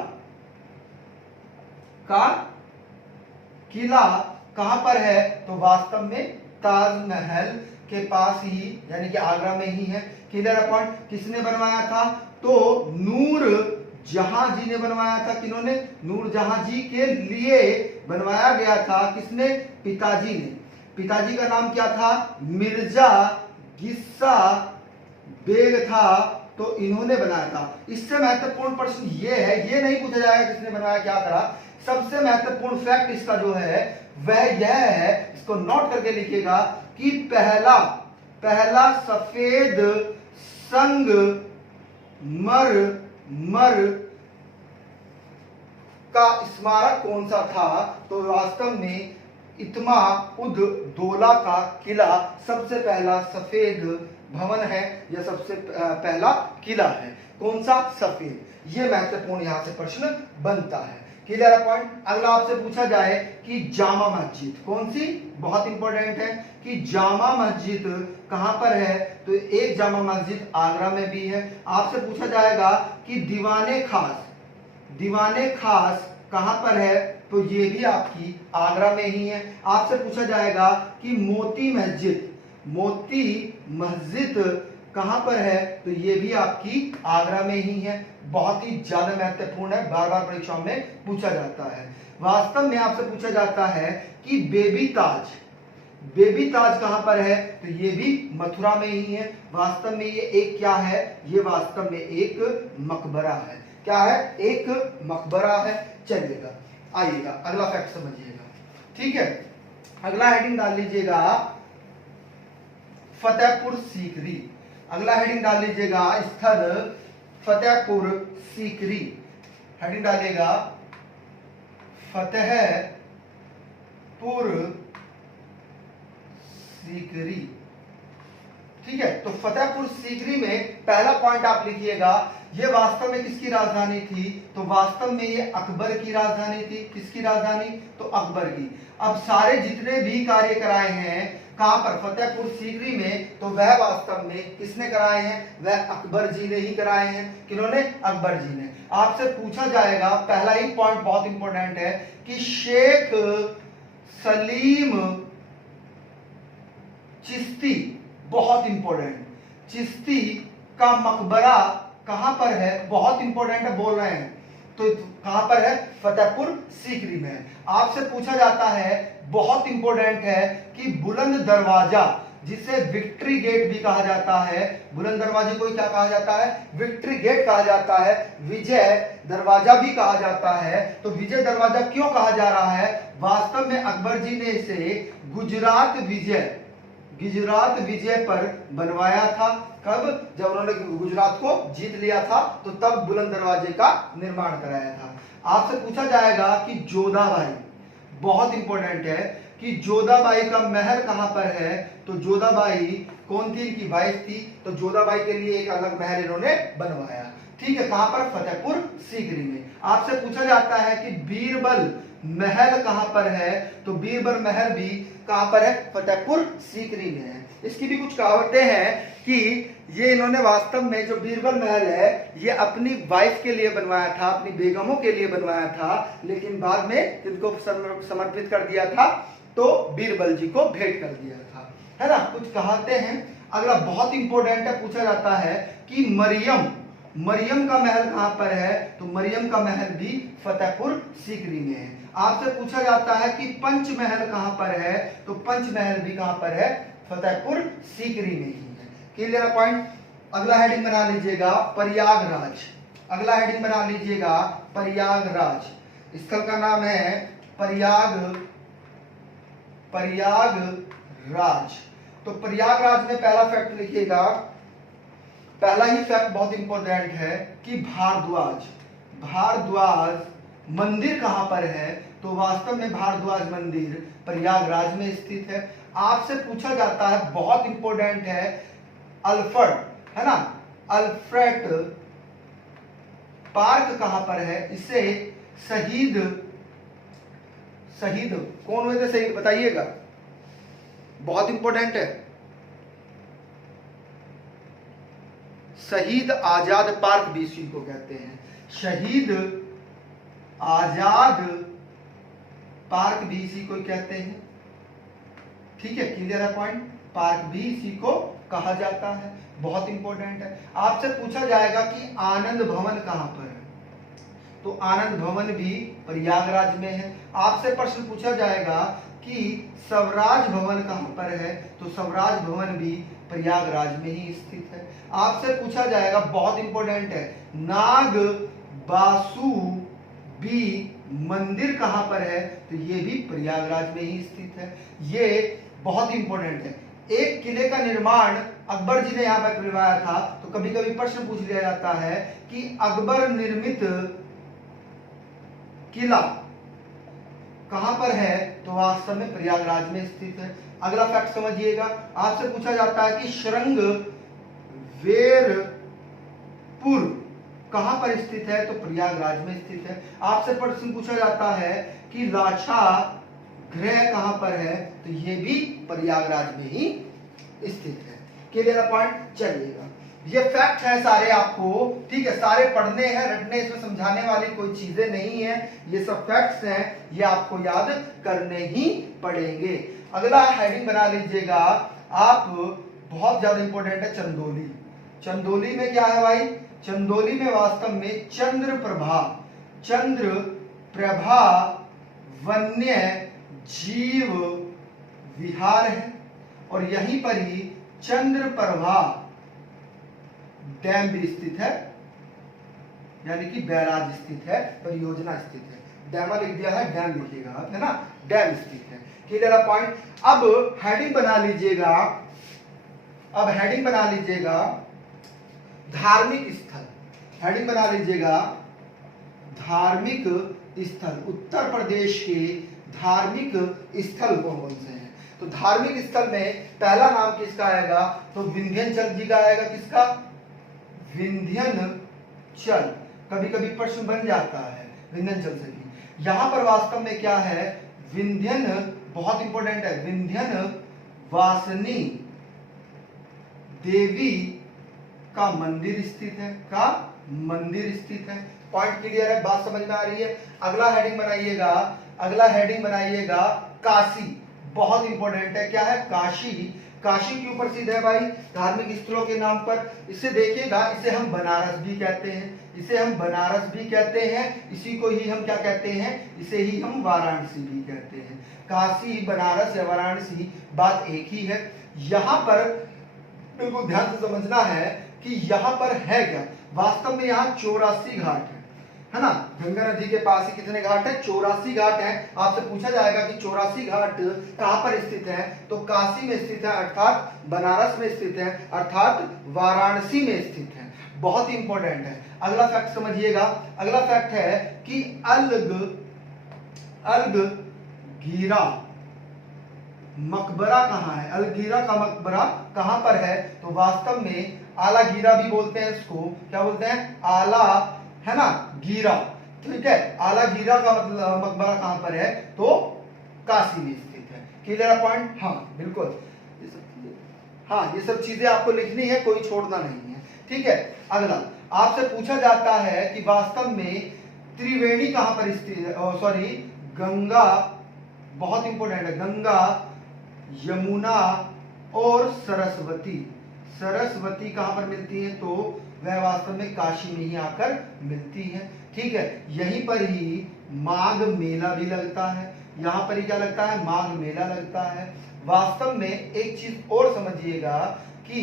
कहां पर है? तो वास्तव में ताजमहल के पास ही, यानी कि आगरा में ही है। Clear point. किसने बनवाया था? तो नूर जहां जी ने बनवाया था। किन्होंने? नूर जहां जी के लिए बनवाया गया था। किसने? पिताजी ने। पिताजी का नाम क्या था? मिर्जा गिस्सा बेग था, तो इन्होंने बनाया था। इससे महत्वपूर्ण प्रश्न ये है, ये नहीं पूछा जाएगा किसने बनवाया, क्या करा। सबसे महत्वपूर्ण फैक्ट इसका जो है वह यह है, इसको नोट करके लिखिएगा, कि पहला सफेद संगमरमर का स्मारक कौन सा था? तो वास्तव में इत्मा उद दौला का किला सबसे पहला सफेद भवन है, यह सबसे पहला किला है। कौन सा? सफेद। यह महत्वपूर्ण यहां से प्रश्न बनता है। Clear point. अगला आपसे पूछा जाए कि जामा मस्जिद कौन सी? बहुत इंपॉर्टेंट है कि जामा मस्जिद कहां पर है? तो एक जामा मस्जिद आगरा में भी है। आपसे पूछा जाएगा कि दीवाने खास कहां पर है? तो ये भी आपकी आगरा में ही है। आपसे पूछा जाएगा कि मोती मस्जिद कहां पर है? तो ये भी आपकी आगरा में ही है। बहुत ही ज्यादा महत्वपूर्ण है, बार बार परीक्षाओं में पूछा जाता है। वास्तव में आपसे पूछा जाता है कि बेबी ताज कहां पर है? तो ये भी मथुरा में ही है। वास्तव में ये एक क्या है? ये वास्तव में एक मकबरा है। क्या है? एक मकबरा है। चलिएगा आइएगा अगला फैक्ट समझिएगा। ठीक है, अगला हेडिंग डाल लीजिएगा फतेहपुर सीकरी। अगला हेडिंग डाल लीजिएगा स्थल फतेहपुर सीकरी। हेडिंग डालिएगा फतेहपुर सीकरी। ठीक है, तो फतेहपुर सीकरी में पहला पॉइंट आप लिखिएगा, ये वास्तव में किसकी राजधानी थी? तो वास्तव में ये अकबर की राजधानी थी। किसकी राजधानी? तो अकबर की। अब सारे जितने भी कार्य कराए हैं कहां पर? फतेहपुर सीकरी में। तो वह वास्तव में किसने कराए हैं? वह अकबर जी ने ही कराए हैं। किन्होंने? अकबर जी ने। आपसे पूछा जाएगा, पहला ही पॉइंट बहुत इंपॉर्टेंट है, कि शेख सलीम चिश्ती, बहुत इंपॉर्टेंट, चिश्ती का मकबरा कहां पर है? बहुत इंपॉर्टेंट है, बोल रहे हैं। तो कहां पर है? फतेहपुर सीकरी में। आपसे पूछा जाता है, बहुत इंपॉर्टेंट है, कि बुलंद दरवाजा, जिसे विक्ट्री गेट भी कहा जाता है, बुलंद दरवाजे को क्या कहा जाता है? विक्ट्री गेट कहा जाता है। विजय दरवाजा भी कहा जाता है। तो विजय दरवाजा क्यों कहा जा रहा है? वास्तव में अकबर जी ने इसे गुजरात विजय पर बनवाया था। कब? जब उन्होंने गुजरात को जीत लिया था, तो तब बुलंद दरवाजे का निर्माण कराया था। आपसे पूछा जाएगा कि जोधाबाई, बहुत इंपॉर्टेंट है, कि जोधाबाई का महल कहां पर है? तो जोधाबाई कौन थी? इनकी वाइफ थी। तो जोधाबाई के लिए एक अलग महल इन्होंने बनवाया। ठीक है, कहां पर? फतेहपुर सीकरी में। आपसे पूछा जाता है कि बीरबल महल कहां पर है? तो बीरबल महल भी कहां पर है? फतेहपुर सीकरी में है। इसकी भी कुछ कहावतें हैं कि ये इन्होंने वास्तव में जो बीरबल महल है, ये अपनी वाइफ के लिए बनवाया था, अपनी बेगमों के लिए बनवाया था, लेकिन बाद में इनको समर्पित कर दिया था, तो बीरबल जी को भेंट कर दिया था, है ना। कुछ कहावतें हैं। अगला बहुत इंपॉर्टेंट है, पूछा जाता है कि मरियम का महल कहां पर है? तो मरियम का महल भी फतेहपुर सीकरी में है। आपसे पूछा जाता है कि पंचमहल कहां पर है? तो पंचमहल भी कहां पर है? फतेहपुर सीकरी में ही है। Clear point. अगला हेडिंग बना लीजिएगा प्रयागराज। अगला हेडिंग बना लीजिएगा प्रयागराज। स्थल का नाम है प्रयागराज। तो प्रयागराज में पहला फैक्ट लिखिएगा, पहला ही फैक्ट बहुत इंपॉर्टेंट है, कि भारद्वाज मंदिर कहां पर है? तो वास्तव में भारद्वाज मंदिर प्रयागराज में स्थित है। आपसे पूछा जाता है, बहुत इंपॉर्टेंट है, अल्फ्रेड, है ना, अल्फ्रेड पार्क कहां पर है? इसे शहीद शहीद कौन हुए थे? शहीद बताइएगा, बहुत इंपॉर्टेंट है। शहीद आजाद पार्क भी इसी को कहते हैं, शहीद आजाद पार्क भी इसी को कहते हैं। ठीक है, क्लियर है पॉइंट? पार्क भी इसी को कहा जाता है, बहुत इंपॉर्टेंट है। आपसे पूछा जाएगा कि आनंद भवन कहां पर है, तो आनंद भवन भी प्रयागराज में है। आपसे प्रश्न पूछा जाएगा कि स्वराज भवन कहां पर है, तो स्वराज भवन भी प्रयागराज में ही स्थित है। आपसे पूछा जाएगा, बहुत इंपॉर्टेंट है, नाग बासु भी मंदिर कहां पर है, तो ये भी प्रयागराज में ही स्थित है। ये बहुत इंपॉर्टेंट है। एक किले का निर्माण अकबर जी ने यहां पर करवाया था, तो कभी कभी प्रश्न पूछ लिया जाता है कि अकबर निर्मित किला कहां पर है, तो वास्तव में प्रयागराज में स्थित है। अगला फैक्ट समझिएगा, आपसे पूछा जाता है कि श्रृंग वेरपुर कहां पर स्थित है, तो प्रयागराज में स्थित है। आपसे प्रश्न पूछा जाता है कि लाछा गृह कहां पर है, तो ये भी प्रयागराज में ही स्थित है। Clear point? चलिएगा, ये फैक्ट है सारे आपको, ठीक है, सारे पढ़ने हैं, रटने, इसमें समझाने वाली कोई चीजें नहीं है, ये सब फैक्ट्स हैं, ये आपको याद करने ही पड़ेंगे। अगला हेडिंग बना लीजिएगा आप, बहुत ज्यादा इंपॉर्टेंट है, चंदौली। चंदौली में क्या है भाई? चंदौली में वास्तव में चंद्र प्रभा वन्य जीव विहार है, और यहीं पर ही चंद्र प्रभा डैम भी स्थित है, यानी कि बैराज स्थित है, परियोजना स्थित है। डैम लिख दिया है, डैम लिखिएगा आप, है ना, डैम स्थित है। Clear point? अब हेडिंग बना लीजिएगा, अब हेडिंग बना लीजिएगा धार्मिक स्थल। हेडिंग बना लीजिएगा धार्मिक स्थल। उत्तर प्रदेश के धार्मिक स्थल कौन से हैं? तो धार्मिक स्थल में पहला नाम किसका आएगा, तो विंध्याचल जी का आएगा। किसका? विंध्याचल। कभी कभी प्रश्न बन जाता है विंध्याचल से भी। यहां पर वास्तव में क्या है, विंध्यन, बहुत इंपॉर्टेंट है, विंध्यन वासनी देवी का मंदिर स्थित है, का मंदिर स्थित है। पॉइंट क्लियर है? बात समझ में आ रही है? अगला हेडिंग बनाइएगा, अगला हेडिंग बनाइएगा काशी। बहुत इंपॉर्टेंट है, क्या है? काशी। काशी क्यों प्रसिद्ध है भाई? धार्मिक स्थलों के नाम पर। इसे देखिएगा, इसे हम बनारस भी कहते हैं, इसे हम बनारस भी कहते हैं, इसी को ही हम क्या कहते हैं, इसे ही हम वाराणसी भी कहते हैं। काशी, बनारस या वाराणसी बात एक ही है। यहां पर बिल्कुल ध्यान से समझना है कि यहां पर है क्या, वास्तव में यहाँ 84 घाट है ना, गंगा नदी के पास ही कितने घाट है? 84 घाट है। आपसे पूछा जाएगा कि 84 घाट कहां पर स्थित है, तो काशी में स्थित है, अर्थात बनारस में स्थित है, अर्थात वाराणसी में स्थित है। बहुत इंपॉर्टेंट है। अगला फैक्ट समझिएगा, अगला फैक्ट है कि अलगीरा मकबरा कहां है? अलगीरा का मकबरा कहां पर है, तो वास्तव में आलागीरा भी बोलते हैं इसको, क्या बोलते हैं? आला, है ना, गीरा। ठीक है, आलागीरा का मतलब मकबरा कहां पर है, तो काशी में स्थित है। Clear point? हाँ बिल्कुल, हाँ ये सब चीजें आपको लिखनी है, कोई छोड़ना नहीं है। ठीक है, अगला आपसे पूछा जाता है कि वास्तव में त्रिवेणी कहां पर स्थित है, सॉरी गंगा, बहुत इंपॉर्टेंट है, गंगा, यमुना और सरस्वती, सरस्वती कहां पर मिलती है, तो वह वास्तव में काशी में ही आकर मिलती है। ठीक है, यहीं पर ही माघ मेला भी लगता है, यहां पर ही क्या लगता है? माघ मेला लगता है। वास्तव में एक चीज और समझिएगा कि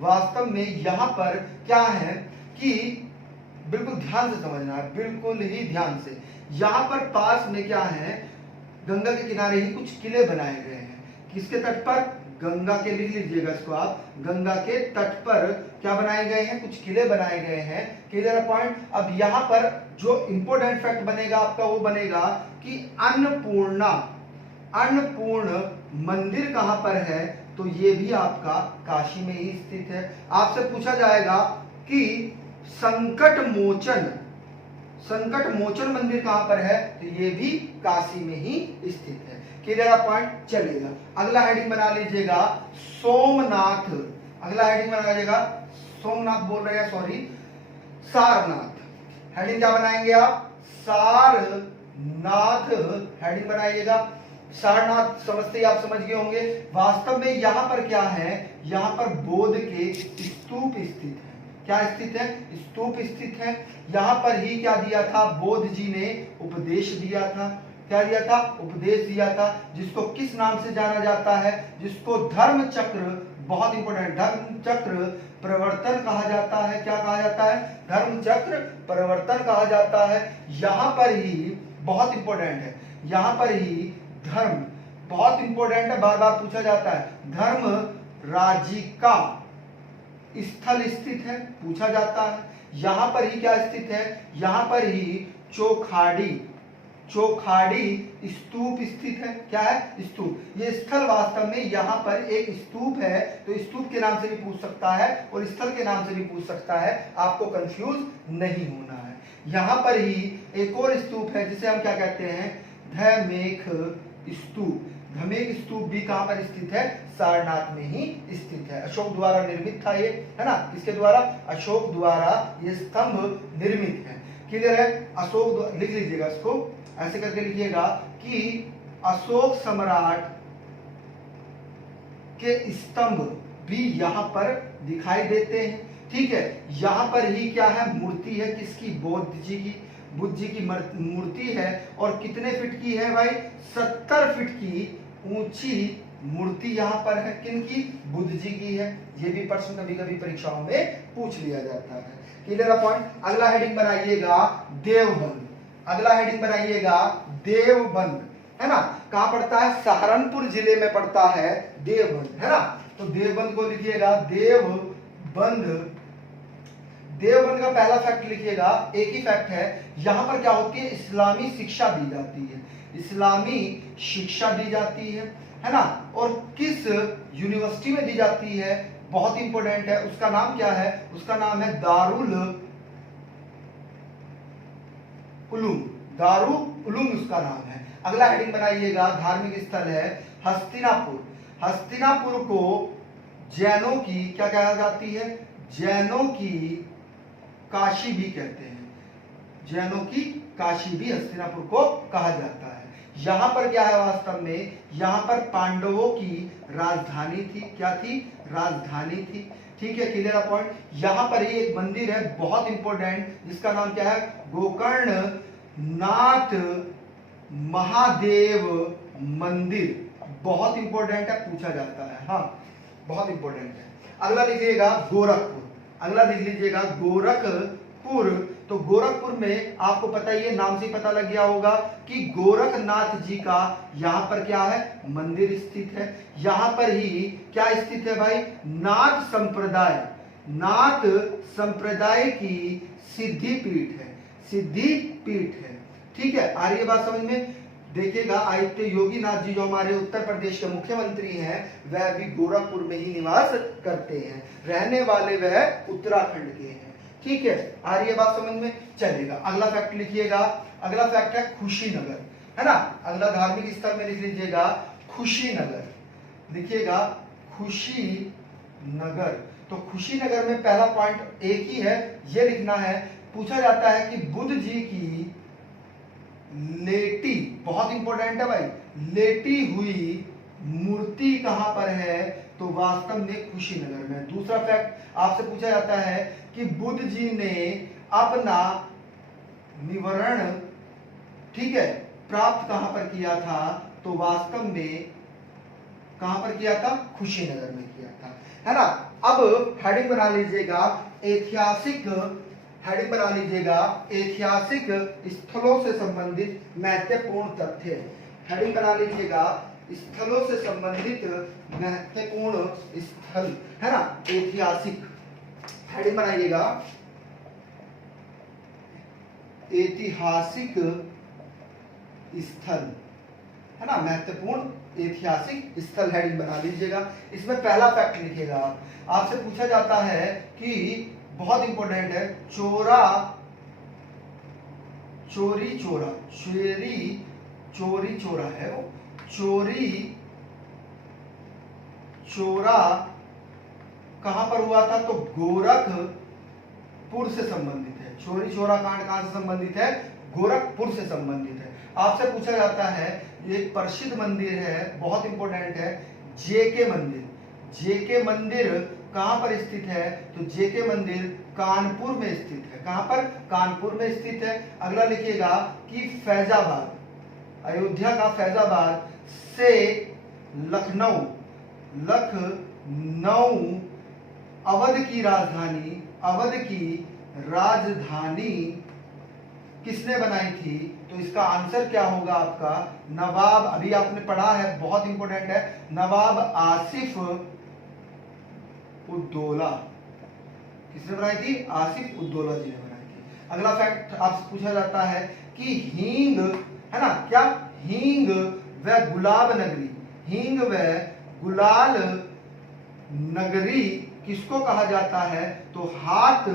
वास्तव में यहां पर क्या है कि बिल्कुल ध्यान से समझना है, बिल्कुल ही ध्यान से। यहां पर पास में क्या है, गंगा के किनारे ही कुछ किले बनाए गए हैं। किसके तट पर? गंगा के, लिख लीजिएगा इसको आप, गंगा के तट पर क्या बनाए गए हैं? कुछ किले बनाए गए हैं। Clear point? अब यहां पर जो इंपॉर्टेंट फैक्ट बनेगा आपका वो बनेगा कि अन्नपूर्ण मंदिर कहां पर है, तो ये भी आपका काशी में ही स्थित है। आपसे पूछा जाएगा कि संकट संकट मोचन मंदिर कहां पर है? तो ये भी काशी में ही स्थित है। क्लियर पॉइंट चलेगा। अगला हेडिंग बना लीजिएगा सोमनाथ। अगला हेडिंग बना लीजिएगा सोमनाथ बोल रहे हैं, सॉरी सारनाथ। हेडिंग क्या बनाएंगे आप? सारनाथ हेडिंग बनाइएगा। सारनाथ समझते ही आप समझ गए होंगे। वास्तव में यहां पर क्या है? यहां पर बौद्ध के स्तूप स्थित है। क्या स्थित है? स्तूप स्थित है। यहां पर ही क्या दिया था? बौद्ध जी ने उपदेश दिया था। क्या दिया था? उपदेश दिया था, जिसको किस नाम से जाना जाता है? जिसको धर्म चक्र, बहुत इंपॉर्टेंट, धर्म चक्र प्रवर्तन कहा जाता है। क्या कहा जाता है? धर्म चक्र प्रवर्तन कहा जाता है। यहां पर ही बहुत इंपॉर्टेंट है, यहां पर ही धर्म बहुत इंपॉर्टेंट है, बार बार पूछा जाता है। धर्म राजिका स्थल स्थित है, पूछा जाता है। यहां पर ही क्या स्थित है? यहां पर ही चोखाड़ी स्तूप स्थित है। क्या है? स्तूप। ये स्थल वास्तव में यहां पर एक स्तूप है, तो स्तूप के नाम से भी पूछ सकता है और स्थल के नाम से भी पूछ सकता है, आपको कंफ्यूज नहीं होना है। यहां पर ही एक और स्तूप है जिसे हम क्या कहते हैं? धमेख स्तूप। धमेख स्तूप भी कहां पर स्थित है? सारनाथ में ही स्थित है। अशोक द्वारा निर्मित था ये, है ना? किसके द्वारा? अशोक द्वारा ये स्तंभ निर्मित है। क्लियर है? अशोक, लिख लीजिएगा इसको, ऐसे करके लिखिएगा कि अशोक सम्राट के स्तंभ भी यहां पर दिखाई देते हैं। ठीक है, यहां पर ही क्या है? मूर्ति है किसकी? बुद्ध जी की मूर्ति है। और कितने फीट की है भाई? 70 फीट की ऊंची मूर्ति यहां पर है। किनकी? बुद्ध जी की है। ये भी प्रश्न कभी कभी परीक्षाओं में पूछ लिया जाता है। Clear point. अगला हेडिंग बनाइएगा देवबंद। अगला हेडिंग बनाइएगा देवबंद, है ना? कहां पड़ता है? सहारनपुर जिले में पड़ता है देवबंद, है ना? तो देवबंद को लिखिएगा देवबंद। देवबंद का पहला फैक्ट लिखिएगा, एक ही फैक्ट है, यहां पर क्या होती है? इस्लामी शिक्षा दी जाती है। इस्लामी शिक्षा दी जाती है ना? और किस यूनिवर्सिटी में दी जाती है? बहुत इंपॉर्टेंट है। उसका नाम क्या है? उसका नाम है दारुल उलूम उसका नाम है। अगला हेडिंग बनाइएगा धार्मिक स्थल है हस्तिनापुर। हस्तिनापुर को जैनों की क्या कहा जाती है? जैनों की काशी भी कहते हैं। जैनों की काशी भी हस्तिनापुर को कहा जाता है। यहां पर क्या है? वास्तव में यहां पर पांडवों की राजधानी थी। क्या थी? राजधानी थी। ठीक है, क्लियर पॉइंट। यहां पर ही एक मंदिर है बहुत इंपॉर्टेंट, जिसका नाम क्या है? गोकर्ण नाथ महादेव मंदिर। बहुत इंपॉर्टेंट है, पूछा जाता है। हाँ, बहुत इंपॉर्टेंट है। अगला लिखिएगा गोरखपुर। अगला लिख लीजिएगा गोरखपुर। तो गोरखपुर में आपको पता ही है, नाम से ही पता लग गया होगा कि गोरखनाथ जी का यहां पर क्या है? मंदिर स्थित है। यहां पर ही क्या स्थित है भाई? नाथ संप्रदाय की सिद्धि पीठ है। सिद्धि पीठ है। ठीक है, आ रही है बात समझ में? देखिएगा आदित्य योगी नाथ जी जो हमारे उत्तर प्रदेश के मुख्यमंत्री हैं, वह भी गोरखपुर में ही निवास करते हैं। रहने वाले वह उत्तराखंड के हैं। ठीक है, आ रही है बात समझ में? चलेगा। अगला फैक्ट लिखिएगा। अगला फैक्ट है खुशीनगर, है ना? अगला धार्मिक स्थल में लिख लीजिएगा खुशीनगर। लिखिएगा खुशीनगर। तो खुशीनगर में पहला पॉइंट एक ही है, यह लिखना है। पूछा जाता है कि बुद्ध जी की लेटी, बहुत इंपॉर्टेंट है भाई, लेटी हुई मूर्ति कहां पर है? तो वास्तव में खुशीनगर में। दूसरा फैक्ट आपसे पूछा जाता है कि बुद्ध जी ने अपना निवारण, ठीक है, प्राप्त कहां पर किया था? तो वास्तव में कहां पर किया था? खुशीनगर में किया था, है ना? अब हेडिंग बना लीजिएगा ऐतिहासिक। हेडिंग बना लीजिएगा ऐतिहासिक स्थलों से संबंधित महत्वपूर्ण तथ्य। हेडिंग बना लीजिएगा स्थलों से संबंधित महत्वपूर्ण स्थल, है ना? ऐतिहासिक। हेडिंग बनाइएगा ऐतिहासिक स्थल, है ना? महत्वपूर्ण ऐतिहासिक स्थल हेडिंग बना लीजिएगा। इसमें पहला फैक्ट लिखिएगा। आपसे पूछा जाता है कि बहुत इंपॉर्टेंट है, चोरी चोरा, चोरी चोरा है वो, चोरी चोरा कहां पर हुआ था? तो गोरखपुर से संबंधित है। चोरी चोरा कांड कहां से संबंधित है? गोरखपुर से संबंधित है। आपसे पूछा जाता है, एक प्रसिद्ध मंदिर है, बहुत इंपॉर्टेंट है, जेके मंदिर। जेके मंदिर कहां पर स्थित है? तो जेके मंदिर कानपुर में स्थित है। कहां पर? कानपुर में स्थित है। अगला लिखिएगा कि फैजाबाद, अयोध्या का फैजाबाद से लखनऊ, अवध की राजधानी किसने बनाई थी? तो इसका आंसर क्या होगा आपका? नवाब, अभी आपने पढ़ा है, बहुत इंपॉर्टेंट है, नवाब आसिफ उद्दौला। किसने बनाई थी? आसिफ उद्दौला जी ने बनाई थी। अगला फैक्ट आपसे पूछा जाता है कि हींग, है ना, क्या? हींग व गुलाब नगरी, हींग व गुलाल नगरी किसको कहा जाता है? तो हाथ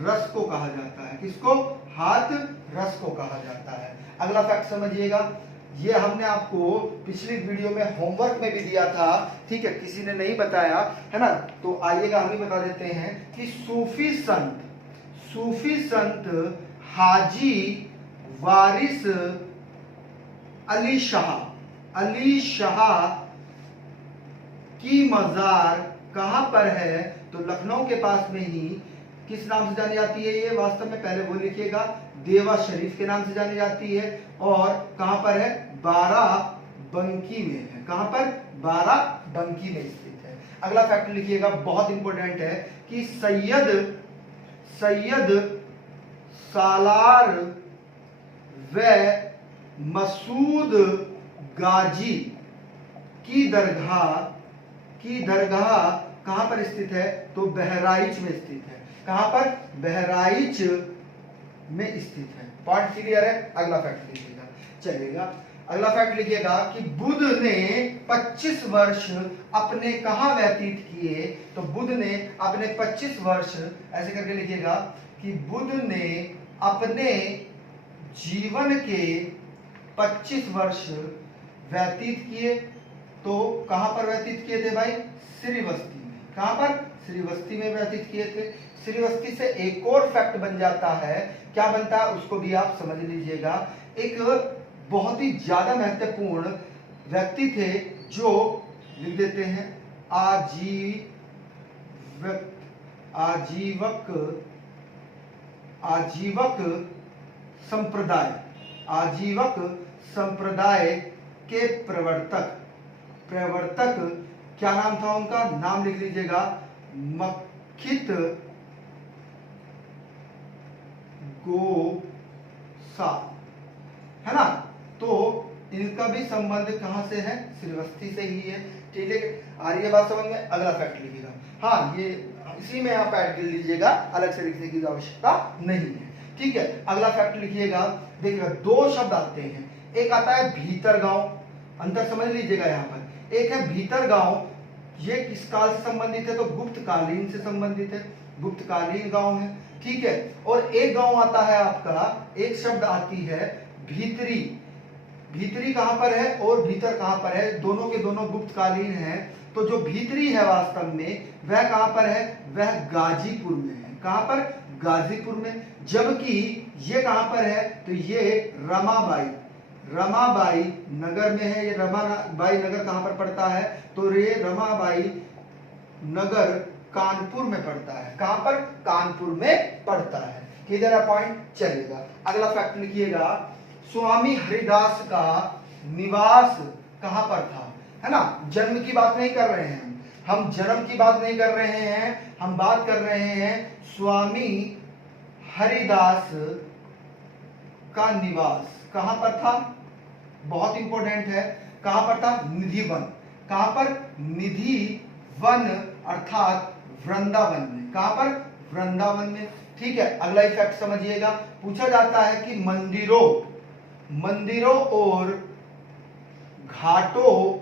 रस को कहा जाता है। किसको? हाथ रस को कहा जाता है। अगला फैक्ट समझिएगा, ये हमने आपको पिछली वीडियो में होमवर्क में भी दिया था, ठीक है, किसी ने नहीं बताया, है ना, तो आइएगा हम ही बता देते हैं कि सूफी संत हाजी वारिस अली शाह की मजार कहां पर है? तो लखनऊ के पास में ही। किस नाम से जानी जाती है ये? वास्तव में पहले वो लिखिएगा, देवा शरीफ के नाम से जानी जाती है। और कहां पर है? बाराबंकी में है। कहां पर? बाराबंकी में स्थित है। अगला फैक्ट लिखिएगा, बहुत इंपॉर्टेंट है, कि सैयद सालार व मसूद गाजी की दरगाह कहां पर स्थित है? तो बहराइच में स्थित है। कहां पर? बहराइच में स्थित है। पॉइंट क्लियर है? अगला फैक्ट लिखिएगा, चलेगा। अगला फैक्ट लिखिएगा कि बुद्ध ने 25 वर्ष अपने कहां व्यतीत किए? तो बुद्ध ने अपने 25 वर्ष, ऐसे करके लिखिएगा कि बुद्ध ने अपने जीवन के 25 वर्ष व्यतीत किए। तो कहां पर व्यतीत किए थे भाई? श्रीवस्ती में। कहां पर? श्रीवस्ती में व्यतीत किए थे। श्रीवस्ती से एक और फैक्ट बन जाता है, क्या बनता है उसको भी आप समझ लीजिएगा। एक बहुत ही ज्यादा महत्वपूर्ण व्यक्ति थे, जो लिख देते हैं आजीवक संप्रदाय के प्रवर्तक, क्या नाम था उनका? नाम लिख लीजिएगा, मक्खित गोसा, है ना। तो इनका भी संबंध कहां से है? श्रीवस्ती से ही है। ठीक है, आ रही है बात समझ में? अगला फैक्ट लिखिएगा, हाँ, ये इसी में आप ऐड कर लीजिएगा, अलग से लिखने की आवश्यकता नहीं है। ठीक है, अगला फैक्ट लिखिएगा, देखिएगा दो शब्द आते हैं, एक आता है भीतर गांव, अंतर समझ लीजिएगा यहाँ पर, एक है भीतर गांव, ये किस काल से संबंधित है? तो गुप्तकालीन से संबंधित है, गुप्तकालीन गांव है। ठीक है, और एक गांव आता है आपका, एक शब्द आती है भीतरी। भीतरी कहां पर है और भीतर कहां पर है? दोनों के दोनों गुप्तकालीन है। तो जो भीतरी है वास्तव में वह कहां पर है? वह गाजीपुर में है। कहां पर? गाजीपुर में। जबकि ये कहां पर है? तो ये रमाबाई नगर में है। ये रमाबाई नगर कहां पर पड़ता है? तो ये रमाबाई नगर कानपुर में पड़ता है। कहां पर? कानपुर में पड़ता है। किधर है पॉइंट? चलेगा। अगला फैक्ट लिखिएगा, स्वामी हरिदास का निवास कहां पर था? है ना, जन्म की बात नहीं कर रहे हैं हम जन्म की बात नहीं कर रहे हैं, हम बात कर रहे हैं स्वामी हरिदास का निवास कहां पर था? बहुत इंपॉर्टेंट है, कहां पर था? निधि वन। कहां पर? निधि वन अर्थात वृंदावन में। कहां पर? वृंदावन में। ठीक है, अगला फैक्ट समझिएगा, पूछा जाता है कि मंदिरों और घाटों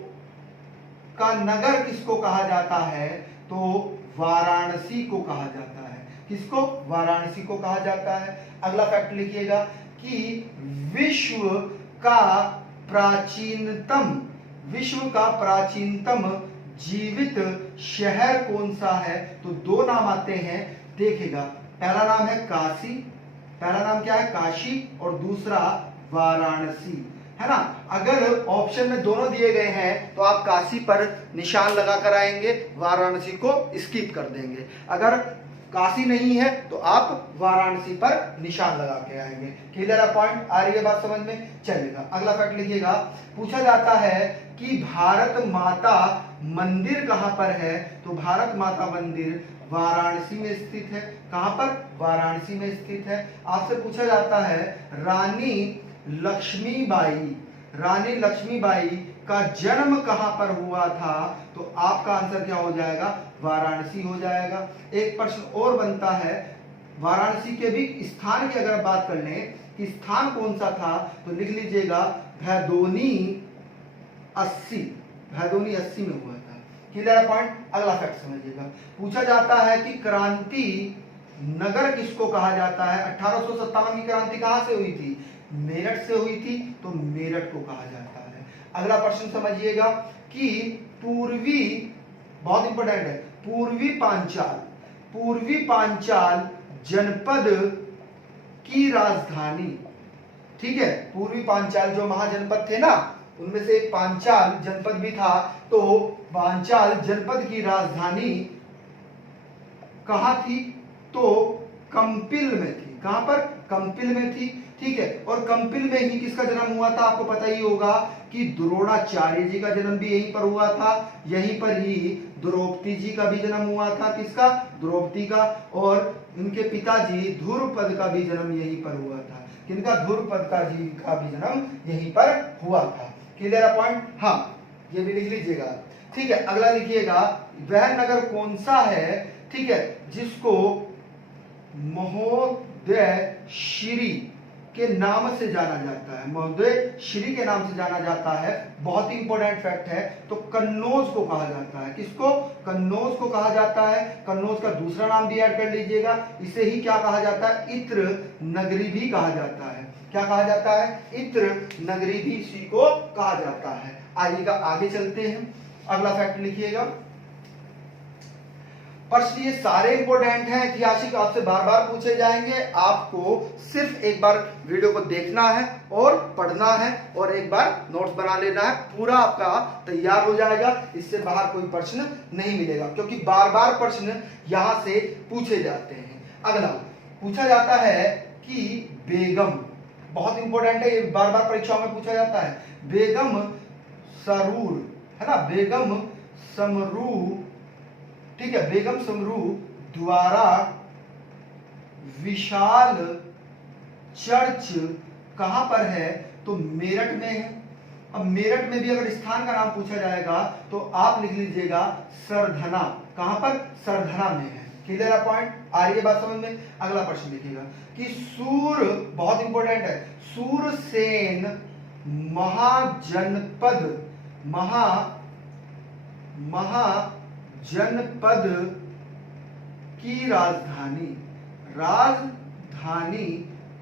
का नगर किसको कहा जाता है? तो वाराणसी को कहा जाता है। किसको? वाराणसी को कहा जाता है। अगला फैक्ट लिखिएगा कि विश्व का प्राचीनतम जीवित शहर कौन सा है? तो दो नाम आते हैं, देखेगा। पहला नाम है काशी, पहला नाम क्या है? काशी, और दूसरा वाराणसी, है ना। अगर ऑप्शन में दोनों दिए गए हैं तो आप काशी पर निशान लगा कर आएंगे, वाराणसी को स्किप कर देंगे। अगर काशी नहीं है तो आप वाराणसी पर निशान लगा के आएंगे। क्लियर है पॉइंट? आ रही है बात समझ में? चलेगा। अगला फैक्ट लिखिएगा। पूछा जाता है कि भारत माता मंदिर कहां पर है? तो भारत माता मंदिर वाराणसी में स्थित है। कहां पर? वाराणसी में स्थित है। आपसे पूछा जाता है रानी लक्ष्मीबाई का जन्म कहां पर हुआ था? तो आपका आंसर क्या हो जाएगा? वाराणसी हो जाएगा। एक प्रश्न और बनता है, वाराणसी के भी स्थान की अगर बात कर लें कि स्थान कौन सा था, तो लिख लीजिएगा भैदोनी 80 में हुआ था। Clear point? अगला फैक्ट समझिएगा। पूछा जाता है कि क्रांति नगर किसको कहा जाता है? 1857 की क्रांति कहां से हुई थी? मेरठ से हुई थी, तो मेरठ को कहा जाता है। अगला प्रश्न समझिएगा कि पूर्वी, बहुत इंपॉर्टेंट है, पूर्वी पांचाल जनपद की राजधानी, ठीक है। पूर्वी पांचाल जो महाजनपद थे ना, उनमें से एक पांचाल जनपद भी था, तो पांचाल जनपद की राजधानी कहां थी? तो कंपिल में थी। कहां पर? कंपिल में थी, ठीक है। और कंपिल में ही किसका जन्म हुआ था? आपको पता ही होगा कि द्रोणाचार्य जी का जन्म भी यहीं पर हुआ था। यहीं पर ही द्रौपदी जी का भी जन्म हुआ था। किसका? द्रौपदी का। और उनके पिताजी ध्रुपद का भी जन्म यहीं पर हुआ था। किनका? ध्रुपद का जी का भी जन्म यहीं पर हुआ था। क्लियर है पॉइंट? हाँ, ये भी लिख लीजिएगा, ठीक है। अगला लिखिएगा, वह नगर कौन सा है, ठीक है, जिसको महोदय श्री के नाम से जाना जाता है? महोदय श्री के नाम से जाना जाता है। बहुत ही इंपॉर्टेंट फैक्ट है। तो कन्नौज को कहा जाता है। किसको? कन्नौज को कहा जाता है। कन्नौज का दूसरा नाम भी ऐड कर लीजिएगा, इसे ही क्या कहा जाता है? इत्र नगरी भी कहा जाता है। क्या कहा जाता है? इत्र नगरी भी इसी को कहा जाता है। आइएगा आगे चलते हैं। अगला फैक्ट लिखिएगा। प्रश्न ये सारे इंपॉर्टेंट हैं, ऐतिहासिक, आपसे बार बार पूछे जाएंगे। आपको सिर्फ एक बार वीडियो को देखना है और पढ़ना है और एक बार नोट्स बना लेना है, पूरा आपका तैयार हो जाएगा। इससे बाहर कोई प्रश्न नहीं मिलेगा, क्योंकि बार बार प्रश्न यहां से पूछे जाते हैं। अगला पूछा जाता है कि बेगम, बहुत इंपॉर्टेंट है, ये बार बार परीक्षाओं में पूछा जाता है। बेगम सरूर, है ना, बेगम समरू, ठीक है, बेगम समरू द्वारा विशाल चर्च कहां पर है? तो मेरठ में है। अब मेरठ में भी अगर स्थान का नाम पूछा जाएगा तो आप लिख लीजिएगा सरधना। कहां पर? सरधना में है। क्लियर है पॉइंट? आ रही है बात समझ में? अगला प्रश्न लिखिएगा कि सूर, बहुत इंपॉर्टेंट है, सूरसेन महाजनपद की राजधानी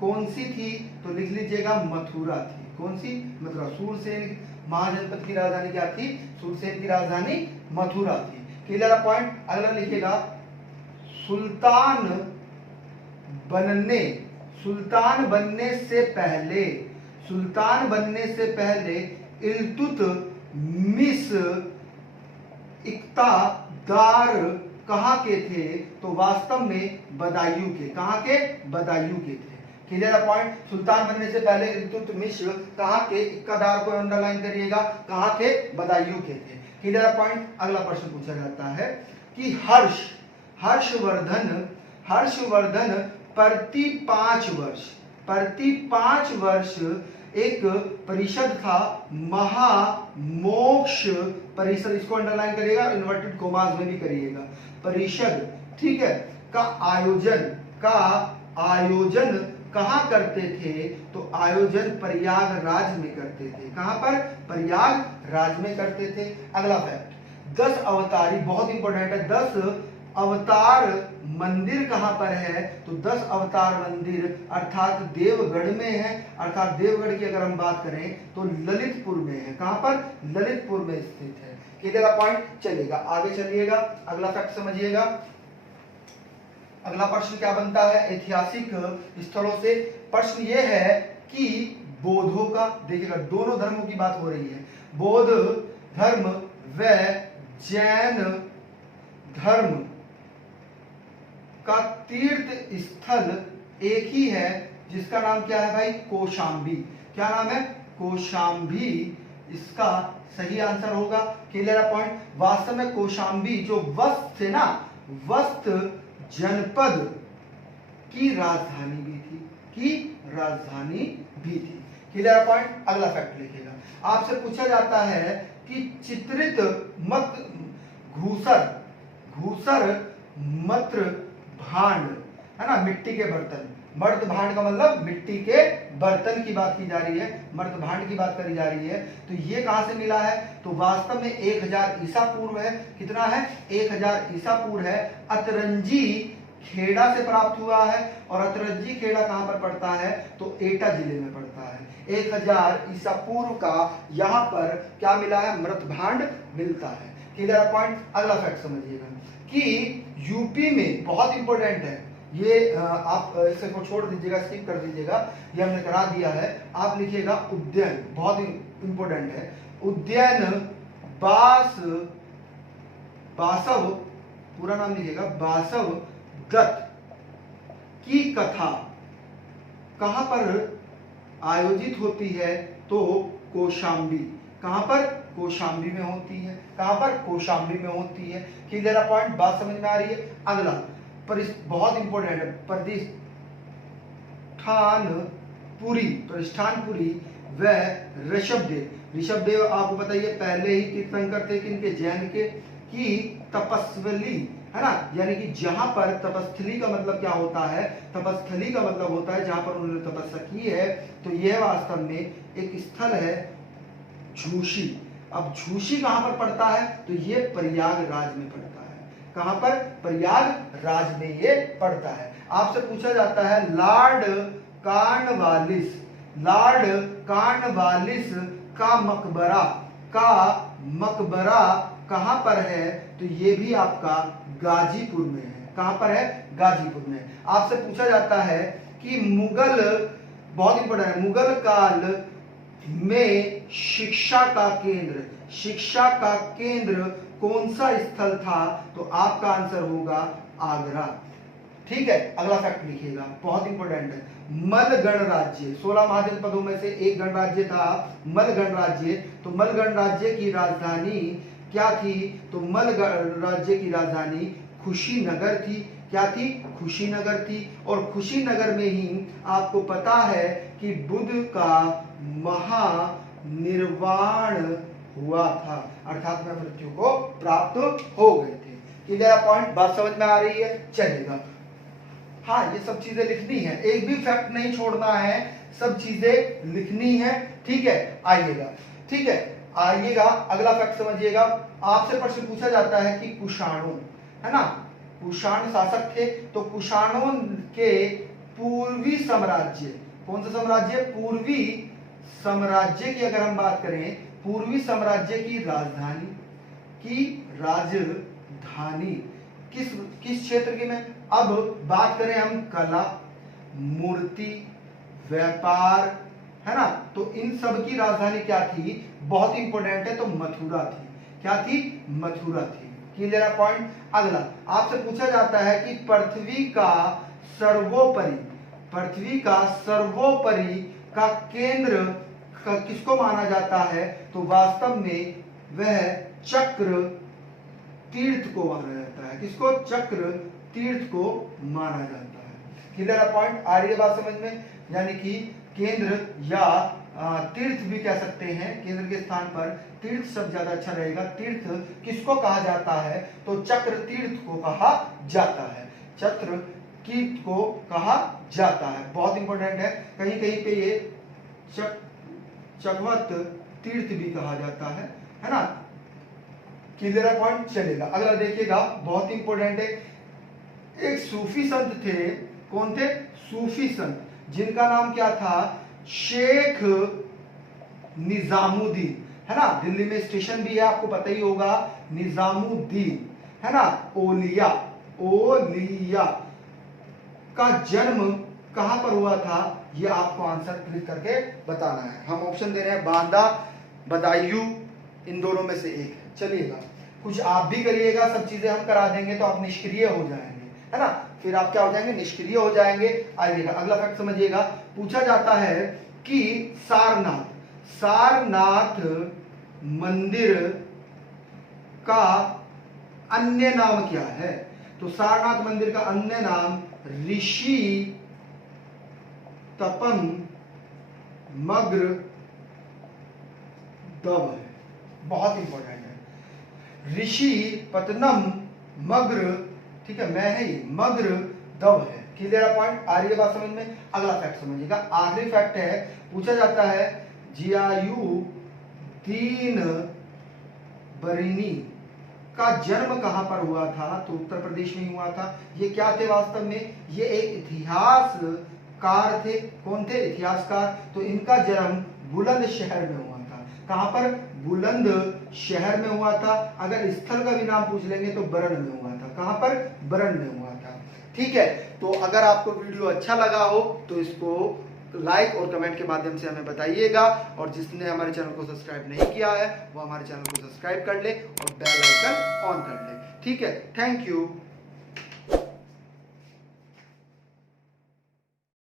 कौन सी थी? तो लिख लीजिएगा मथुरा थी। कौन सी? मथुरा। सूरसेन महाजनपद की राजधानी क्या थी? सूरसेन की राजधानी मथुरा थी। Clear point? अगला लिखिएगा सुल्तान बनने से पहले इल्तुतमिश इक़्तिदार कहां के थे? तो वास्तव में बदायूं के। कहां के? बदायूं के थे। Clear point? सुल्तान बनने से पहले इल्तुतमिश कहां के? इक़्तिदार को अंडरलाइन करिएगा, कहां थे? बदायूं के थे। Clear point? अगला प्रश्न पूछा जाता है कि हर्षवर्धन प्रति 5 वर्ष एक परिषद था, महामोक्ष परिषद, इसको अंडरलाइन करिएगा, इन्वर्टेड कोमास में भी करिएगा, परिषद, ठीक है, का आयोजन कहां करते थे? तो आयोजन प्रयागराज में करते थे। कहां पर? प्रयागराज में करते थे। अगला फैक्ट, 10 अवतारी, बहुत इंपॉर्टेंट है, 10 अवतार मंदिर कहाँ पर है? तो 10 अवतार मंदिर अर्थात देवगढ़ में है। अर्थात देवगढ़ की अगर हम बात करें तो ललितपुर में है। कहाँ पर? ललितपुर में स्थित है। Clear point? चलिएगा आगे चलिएगा, अगला फैक्ट समझिएगा। अगला प्रश्न क्या बनता है ऐतिहासिक स्थलों से? प्रश्न यह है कि बौद्धों का, देखिएगा दोनों धर्मों की बात हो रही है, बौद्ध धर्म व जैन धर्म का तीर्थ स्थल एक ही है, जिसका नाम क्या है भाई? कौशाम्बी। क्या नाम है? कौशाम्बी इसका सही आंसर होगा। Clear point? वास्तव में कौशाम्बी जो वस्त थे ना, वस्त जनपद की राजधानी भी थी, क्लियर पॉइंट? अगला फैक्ट लिखिएगा। आपसे पूछा जाता है कि चित्रित मत घूसर मत्र भांड, है ना, मिट्टी के बर्तन। मर्द भांड का मतलब मिट्टी के बर्तन की बात की जा रही है, मर्द भांड की बात करी जा रही है। तो ये कहां से मिला है? तो वास्तव में 1000 ईसा पूर्व है। कितना है? 1000 ईसा पूर्व है। अतरंजी खेड़ा से प्राप्त हुआ है। और अतरंजी खेड़ा कहां पर पड़ता है? तो एटा जिले में पड़ता है। 1000 ईसा पूर्व का यहाँ पर क्या मिला है? मृत भांड मिलता है। Clear point? अगला फैक्ट समझिएगा कि यूपी में बहुत इंपॉर्टेंट है ये, आप इसे को छोड़ दीजिएगा, स्किप कर दीजिएगा, ये हमने करा दिया है। आप लिखिएगा उद्यान, बहुत इंपॉर्टेंट है। उद्यान बासव, पूरा नाम लिखिएगा, बासव दत्त की कथा कहां पर आयोजित होती है? तो कौशाम्बी। कहां पर? कौशाम्बी में होती है। कहां पर? कौशाम्बी में होती है। Clear point? बात समझ में आ रही है? अगला बहुत इंपॉर्टेंट है, प्रतिष्ठानपुरी व ऋषभदेव आपको बताइए पहले ही तीर्थंकर थे किनके? जैन के। कि तपस्वली, है ना, यानी कि जहां पर तपस्थली का मतलब क्या होता है? तपस्थली का मतलब होता है जहां पर उन्होंने तपस्या की है। तो यह वास्तव में एक स्थल है झूसी। अब झूसी कहां पर पड़ता है? तो यह प्रयागराज में पड़ता है। कहां पर? प्रयागराज में ये पड़ता है। आपसे पूछा जाता है लॉर्ड कॉर्नवालिस का मकबरा कहां पर है? तो ये भी आपका गाजीपुर में है। कहां पर है? गाजीपुर में। आपसे पूछा जाता है कि मुगल, बहुत इंपॉर्टेंट है, मुगल काल में शिक्षा का केंद्र कौन सा स्थल था? तो आपका आंसर होगा आगरा। ठीक है, अगला फैक्ट लिखिएगा, बहुत इंपॉर्टेंट है। मल गणराज्य 16 महाजनपदों में से एक गणराज्य था मल गणराज्य। तो मल गणराज्य की राजधानी क्या थी? तो मल गणराज्य की राजधानी कुशीनगर थी। क्या थी? कुशीनगर थी। और कुशीनगर में ही आपको पता है कि बुद्ध का महानिर्वाण हुआ था, अर्थात में मृत्यु को प्राप्त हो गए थे। Clear point? बात समझ में आ रही है? चलेगा। हाँ, ये सब चीजें लिखनी है, एक भी फैक्ट नहीं छोड़ना है, सब चीजें लिखनी है। ठीक है, आइएगा। ठीक है, आइएगा, अगला फैक्ट समझिएगा। आपसे प्रश्न पूछा जाता है कि कुषाणों, है ना, कुषाण शासक थे। तो कुषाणों के पूर्वी साम्राज्य, कौन सा साम्राज्य? पूर्वी साम्राज्य की अगर हम बात करें, पूर्वी साम्राज्य की राजधानी किस क्षेत्र की में? अब बात करें हम कला, मूर्ति, व्यापार, है ना, तो इन सब की राजधानी क्या थी? बहुत इंपॉर्टेंट है, तो मथुरा थी। क्या थी? मथुरा थी। Clear point? अगला आपसे पूछा जाता है कि पृथ्वी का सर्वोपरि का केंद्र किसको माना जाता है? तो वास्तव में वह चक्र तीर्थ को माना जाता है। किसको? चक्र तीर्थ को माना जाता है। Clear point? आ रही है बात समझ में? यानी कि केंद्र या तीर्थ भी कह सकते हैं, केंद्र के स्थान पर तीर्थ शब्द ज्यादा अच्छा रहेगा। तीर्थ किसको कहा जाता है? तो चक्र तीर्थ को कहा जाता है। चक्र तीर्थ को कहा जाता है, बहुत इंपॉर्टेंट है। कहीं कहीं पे ये चकवत तीर्थ भी कहा जाता है ना। क्लियर है पॉइंट, चलेगा। अगला देखिएगा, बहुत इंपॉर्टेंट है। एक सूफी संत थे, कौन थे? सूफी संत, जिनका नाम क्या था? शेख निजामुद्दीन, है ना। दिल्ली में स्टेशन भी है, आपको पता ही होगा, निजामुद्दीन, है ना। ओलिया, ओलिया का जन्म कहां पर हुआ था? ये आपको आंसर क्लिक करके बताना है। हम ऑप्शन दे रहे हैं, बांदा, बदायूं, इन दोनों में से एक है। चलिएगा, कुछ आप भी करिएगा, सब चीजें हम करा देंगे तो आप निष्क्रिय हो जाएंगे, है ना। फिर आप क्या हो जाएंगे? निष्क्रिय हो जाएंगे। आइएगा, अगला फैक्ट समझिएगा। पूछा जाता है कि सारनाथ, सारनाथ मंदिर का अन्य नाम क्या है? तो सारनाथ मंदिर का अन्य नाम ऋषि तपन मग्र दव है। बहुत इंपॉर्टेंट है। ऋषि पतनम मग्र, ठीक है, मैं है ये, मग्र दव है। क्लियर पॉइंट, आ रही है बात समझ में। अगला फैक्ट समझिएगा, आखिरी फैक्ट है। पूछा जाता है जियाउद्दीन बरीनी का जन्म कहां पर हुआ था? तो उत्तर प्रदेश में हुआ था। ये क्या थे वास्तव में? ये एक इतिहासकार थे। कौन थे? इतिहासकार। तो इनका जन्म बुलंद शहर में हुआ था। कहां पर? बुलंद शहर में हुआ था। अगर स्थल का भी नाम पूछ लेंगे तो बरन में हुआ था। कहां पर? बरन में हुआ था। ठीक है, तो अगर आपको वीडियो अच्छा लगा हो तो इसको लाइक और कमेंट के माध्यम से हमें बताइएगा, और जिसने हमारे चैनल को सब्सक्राइब नहीं किया है वो हमारे चैनल को सब्सक्राइब कर ले और बेल आइकन ऑन कर ले। ठीक है, थैंक यू।